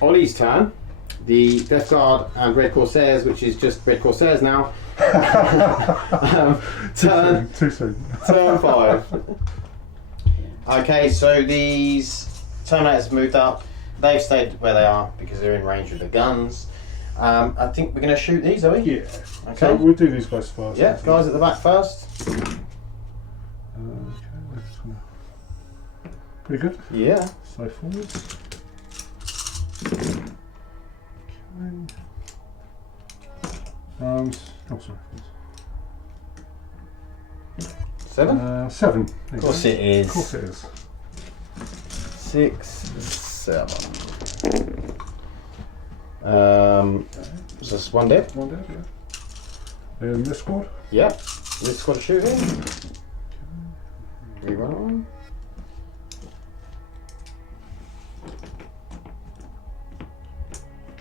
Ollie's turn. The Death Guard and Red Corsairs, which is just Red Corsairs now. Turn Too soon. Turn 5. Okay, so these Terminators have moved up. They've stayed where they are because they're in range with the guns. I think we're going to shoot these, are we? Yeah. Okay. So we'll do these guys first. Yeah, guys at the back first. Okay, pretty good. Yeah. So forwards. Okay. Oh, sorry. 7? 7. Of course it is. Of course it is. 6, 7. So that's 1 dead. 1 dead, yeah. In this squad? Yeah. This squad of shooting. Reroll.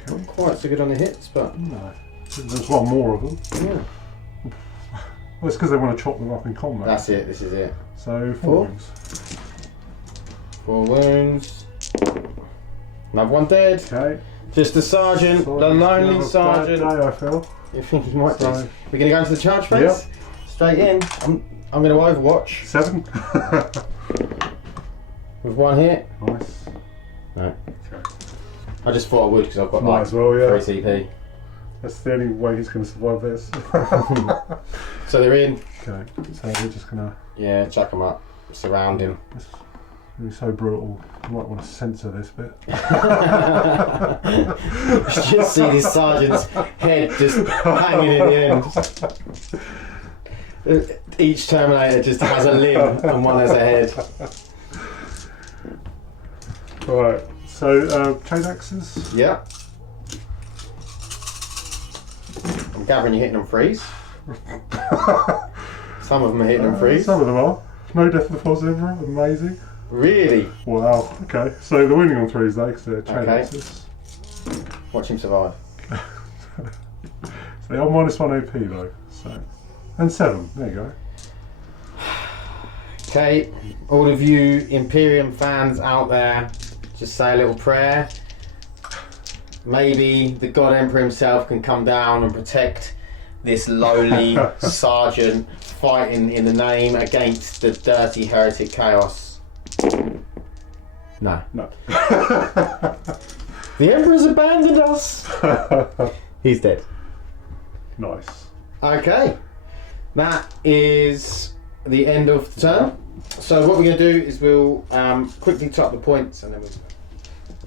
Not quite so good on the hits, but No. There's one more of them. yeah. Well, it's because they want to chop them up in combat. That's it. This is it. So 4 4. wounds. 4 wounds. Another 1 dead. Okay. Just the sergeant, So the lonely another sergeant. bad day, I feel. You think he might So- be? We're going to go into the charge phase. Yep. Straight in. I'm going to Overwatch 7. with 1 hit. Nice. No. Okay. I just thought I would because I've got Might like as well, yeah. 3 CP. That's the only way he's going to survive this. So they're in. Okay, so we're just going to... Yeah, chuck them up. Surround him. It's going to be so brutal. You might want to censor this bit. Just see this sergeant's head just hanging in the end. Each Terminator just has a limb and one has a head. Right, so chain axes. Yeah. I'm gathering you're hitting them freeze. Some of them are hitting them freeze. Some of them are. No death of the positive, amazing. Really? Wow, okay. So they're winning on 3s though, because they're chain Okay. axes. Watch him survive. So they are -1 AP though. So. And 7, there you go. Okay, all of you Imperium fans out there, just say a little prayer. Maybe the God Emperor himself can come down and protect this lowly sergeant fighting in the name against the dirty heretic chaos. No. No. The Emperor's abandoned us. He's dead. Nice. Okay, that is the end of the turn. So what we're going to do is we'll quickly top the points and then we'll...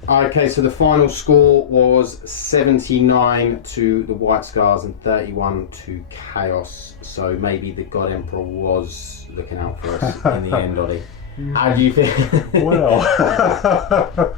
Okay, so the final score was 79 to the White Scars and 31 to Chaos. So maybe the God Emperor was looking out for us in the end, Ollie. How do you feel? Well. I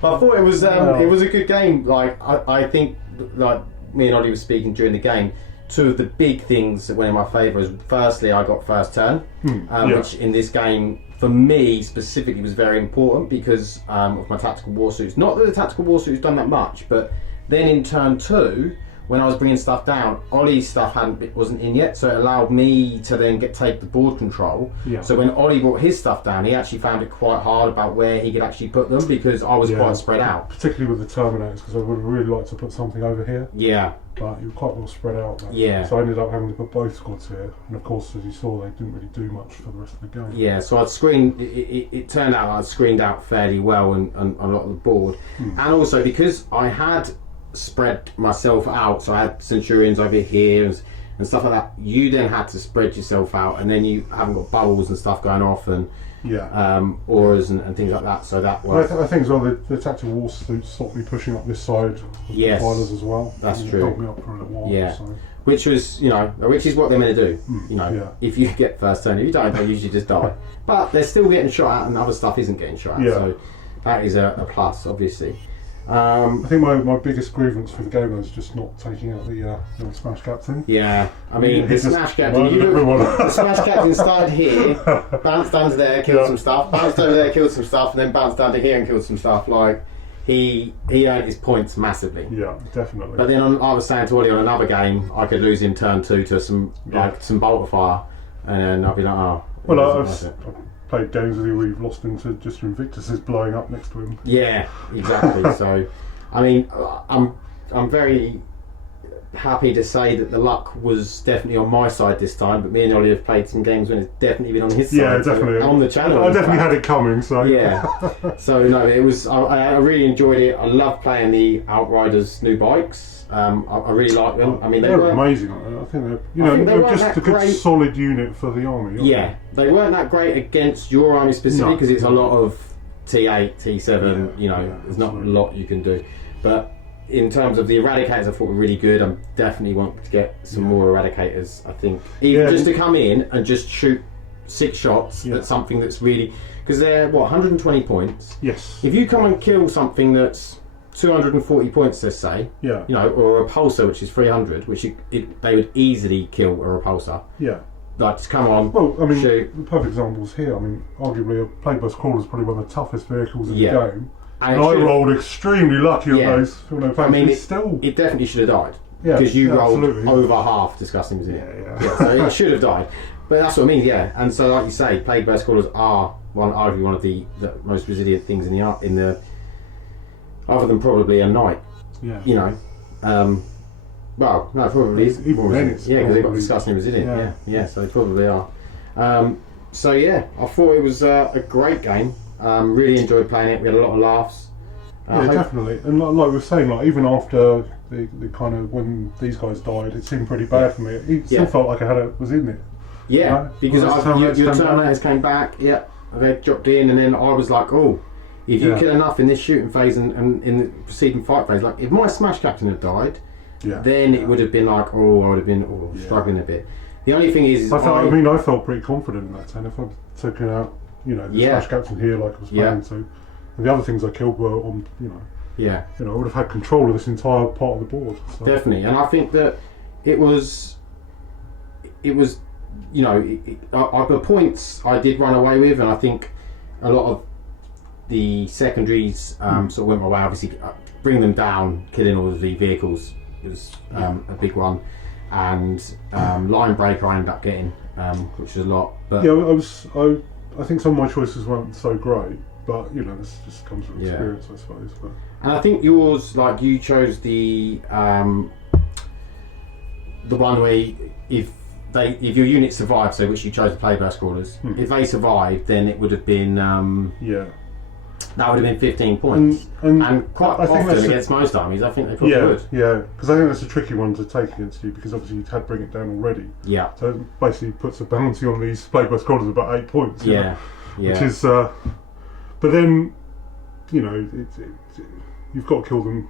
thought it was a good game. Like I think, like me and Ollie were speaking during the game, two of the big things that went in my favour is, firstly, I got first turn, which in this game, for me specifically, was very important because of my tactical war suits. Not that the tactical war suits done that much, but then in turn 2, when I was bringing stuff down, Ollie's stuff wasn't in yet, so it allowed me to then take the board control. Yeah. So when Ollie brought his stuff down, he actually found it quite hard about where he could actually put them because I was quite spread out. Particularly with the Terminators, because I would really like to put something over here. Yeah. But you were quite well spread out there. Yeah. So I ended up having to put both squads here, and of course, as you saw, they didn't really do much for the rest of the game. Yeah, so I'd screened. It turned out I'd screened out fairly well on a lot of the board, and also because I had spread myself out, so I had Centurions over here and stuff like that. You then had to spread yourself out, and then you haven't got bubbles and stuff going off, and auras and things like that. So that was. I think as well the tactical war suits stopped me pushing up this side of the filers as well. That's true. It held me up for a little while. Yeah. So. Which was, which is what they're meant to do. If you get first turn, if you don't, they usually just die. But they're still getting shot at, and other stuff isn't getting shot at. Yeah. So that is a plus, obviously. I think my biggest grievance for the game was just not taking out the Smash Captain. Yeah, I mean the Smash Captain. The Smash Captain started here, bounced down to there, killed some stuff, bounced over there, killed some stuff, and then bounced down to here and killed some stuff. Like he earned his points massively. Yeah, definitely. But then I was saying to Ollie on another game, I could lose in turn 2 to some bolter fire, and then I'd be like, oh. Well, I've played games with you where you've lost him to just Invictus blowing up next to him. Yeah, exactly. So, I mean, I'm very happy to say that the luck was definitely on my side this time, but me and Ollie have played some games when it's definitely been on his side. Yeah, definitely. On the channel. I definitely had it coming, so. Yeah. So, no, it was, I really enjoyed it. I love playing the Outriders new bikes. I really like them. I mean, they're amazing. I think they're just a good solid unit for the army. Yeah, they weren't that great against your army specifically because it's a lot of T8, T7. There's not a lot you can do. But in terms of the Eradicators, I thought were really good. I definitely want to get some more Eradicators. I think even just to come in and just shoot 6 shots at something that's really, because they're 120 points. Yes. If you come and kill something that's 240 points, let's say, or a repulsor which is 300, which they would easily kill a repulsor. Yeah. Like, just come on, well, I mean, shoot. The perfect example is here. I mean, arguably a Plague Burst Crawler is probably one of the toughest vehicles in the game. And I rolled extremely lucky on those. I mean, it definitely should have died. Yeah, because you rolled absolutely. over half Disgusting Museum. So it should have died. But that's what I mean, And so, like you say, Plague Burst Crawlers are arguably one of the most resilient things in the other than probably a knight. Yeah. Well, no, probably is. Even then, because they've got Disgusting Resilient. Yeah, so they probably are. So yeah, I thought it was a great game. Really enjoyed playing it. We had a lot of laughs. Definitely. And like we were saying, like even after the kind of when these guys died, it seemed pretty bad for me. It still felt like I was in it. Yeah, because your Terminators came back. Yeah, they dropped in, and then I was like, oh. If you kill enough in this shooting phase and in the preceding fight phase, like if my Smash Captain had died, then it would have been like, I would have been struggling a bit. The only thing is, I felt pretty confident in that turn. If I'd taken out, the Smash Captain here like I was planning to, and the other things I killed were on, I would have had control of this entire part of the board. So. Definitely, and I think that it was, the points I did run away with, and I think a lot of the secondaries sort of went my way. Obviously, bring them down, killing all of the vehicles was a big one, and line breaker I ended up getting, which was a lot. But I think some of my choices weren't so great, but this just comes with experience, I suppose. But. And I think yours, like you chose the one where if your unit survived, so which you chose the Plague Burst Crawlers, if they survived, then it would have been that would have been 15 points. And quite often against most armies, I think they probably would. Yeah, because I think that's a tricky one to take against you, because obviously you'd had Bring It Down already. Yeah. So it basically puts a bounty on these Plague Burst Crawlers of about 8 points. Yeah. Which is, but then, you've got to kill them.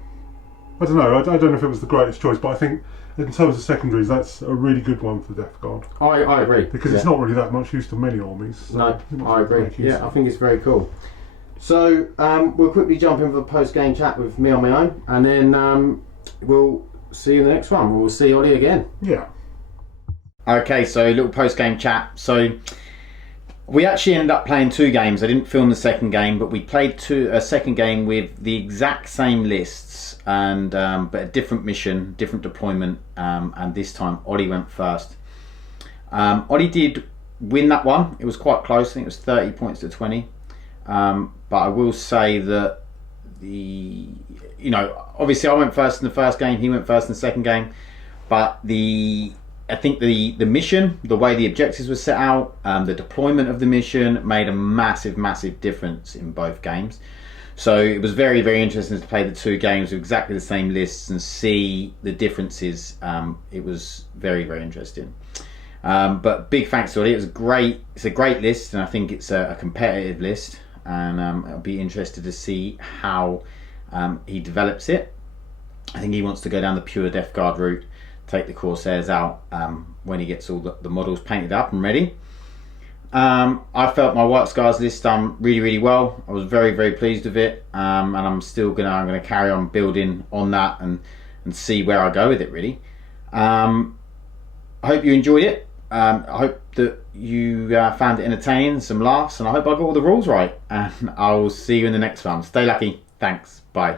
I don't know. I don't know if it was the greatest choice, but I think in terms of secondaries, that's a really good one for Death Guard. I agree. Because it's not really that much use to many armies. So I agree. Yeah, I think it's very cool. So we'll quickly jump into the post-game chat with me on my own, and then we'll see you in the next one. We'll see Ollie again. Yeah. Okay, so a little post-game chat. So we actually ended up playing 2 games. I didn't film the second game, but we played a second game with the exact same lists, and but a different mission, different deployment, and this time Ollie went first. Ollie did win that one. It was quite close. I think it was 30 points to 20. But I will say that obviously I went first in the first game, he went first in the second game, but I think the mission, the way the objectives were set out, the deployment of the mission made a massive difference in both games. So it was very interesting to play the 2 games with exactly the same lists and see the differences. It was very interesting. But big thanks to Ollie. It's a great list, and I think it's a competitive list, and I'll be interested to see how he develops it. I think he wants to go down the pure Death Guard route, take the Corsairs out when he gets all the models painted up and ready. I felt my White Scars list done really well. I was very pleased with it, and I'm gonna carry on building on that and see where I go with it, really. I hope you enjoyed it. I hope that you found it entertaining, some laughs, and I hope I got all the rules right. And I will see you in the next one. Stay lucky. Thanks. Bye.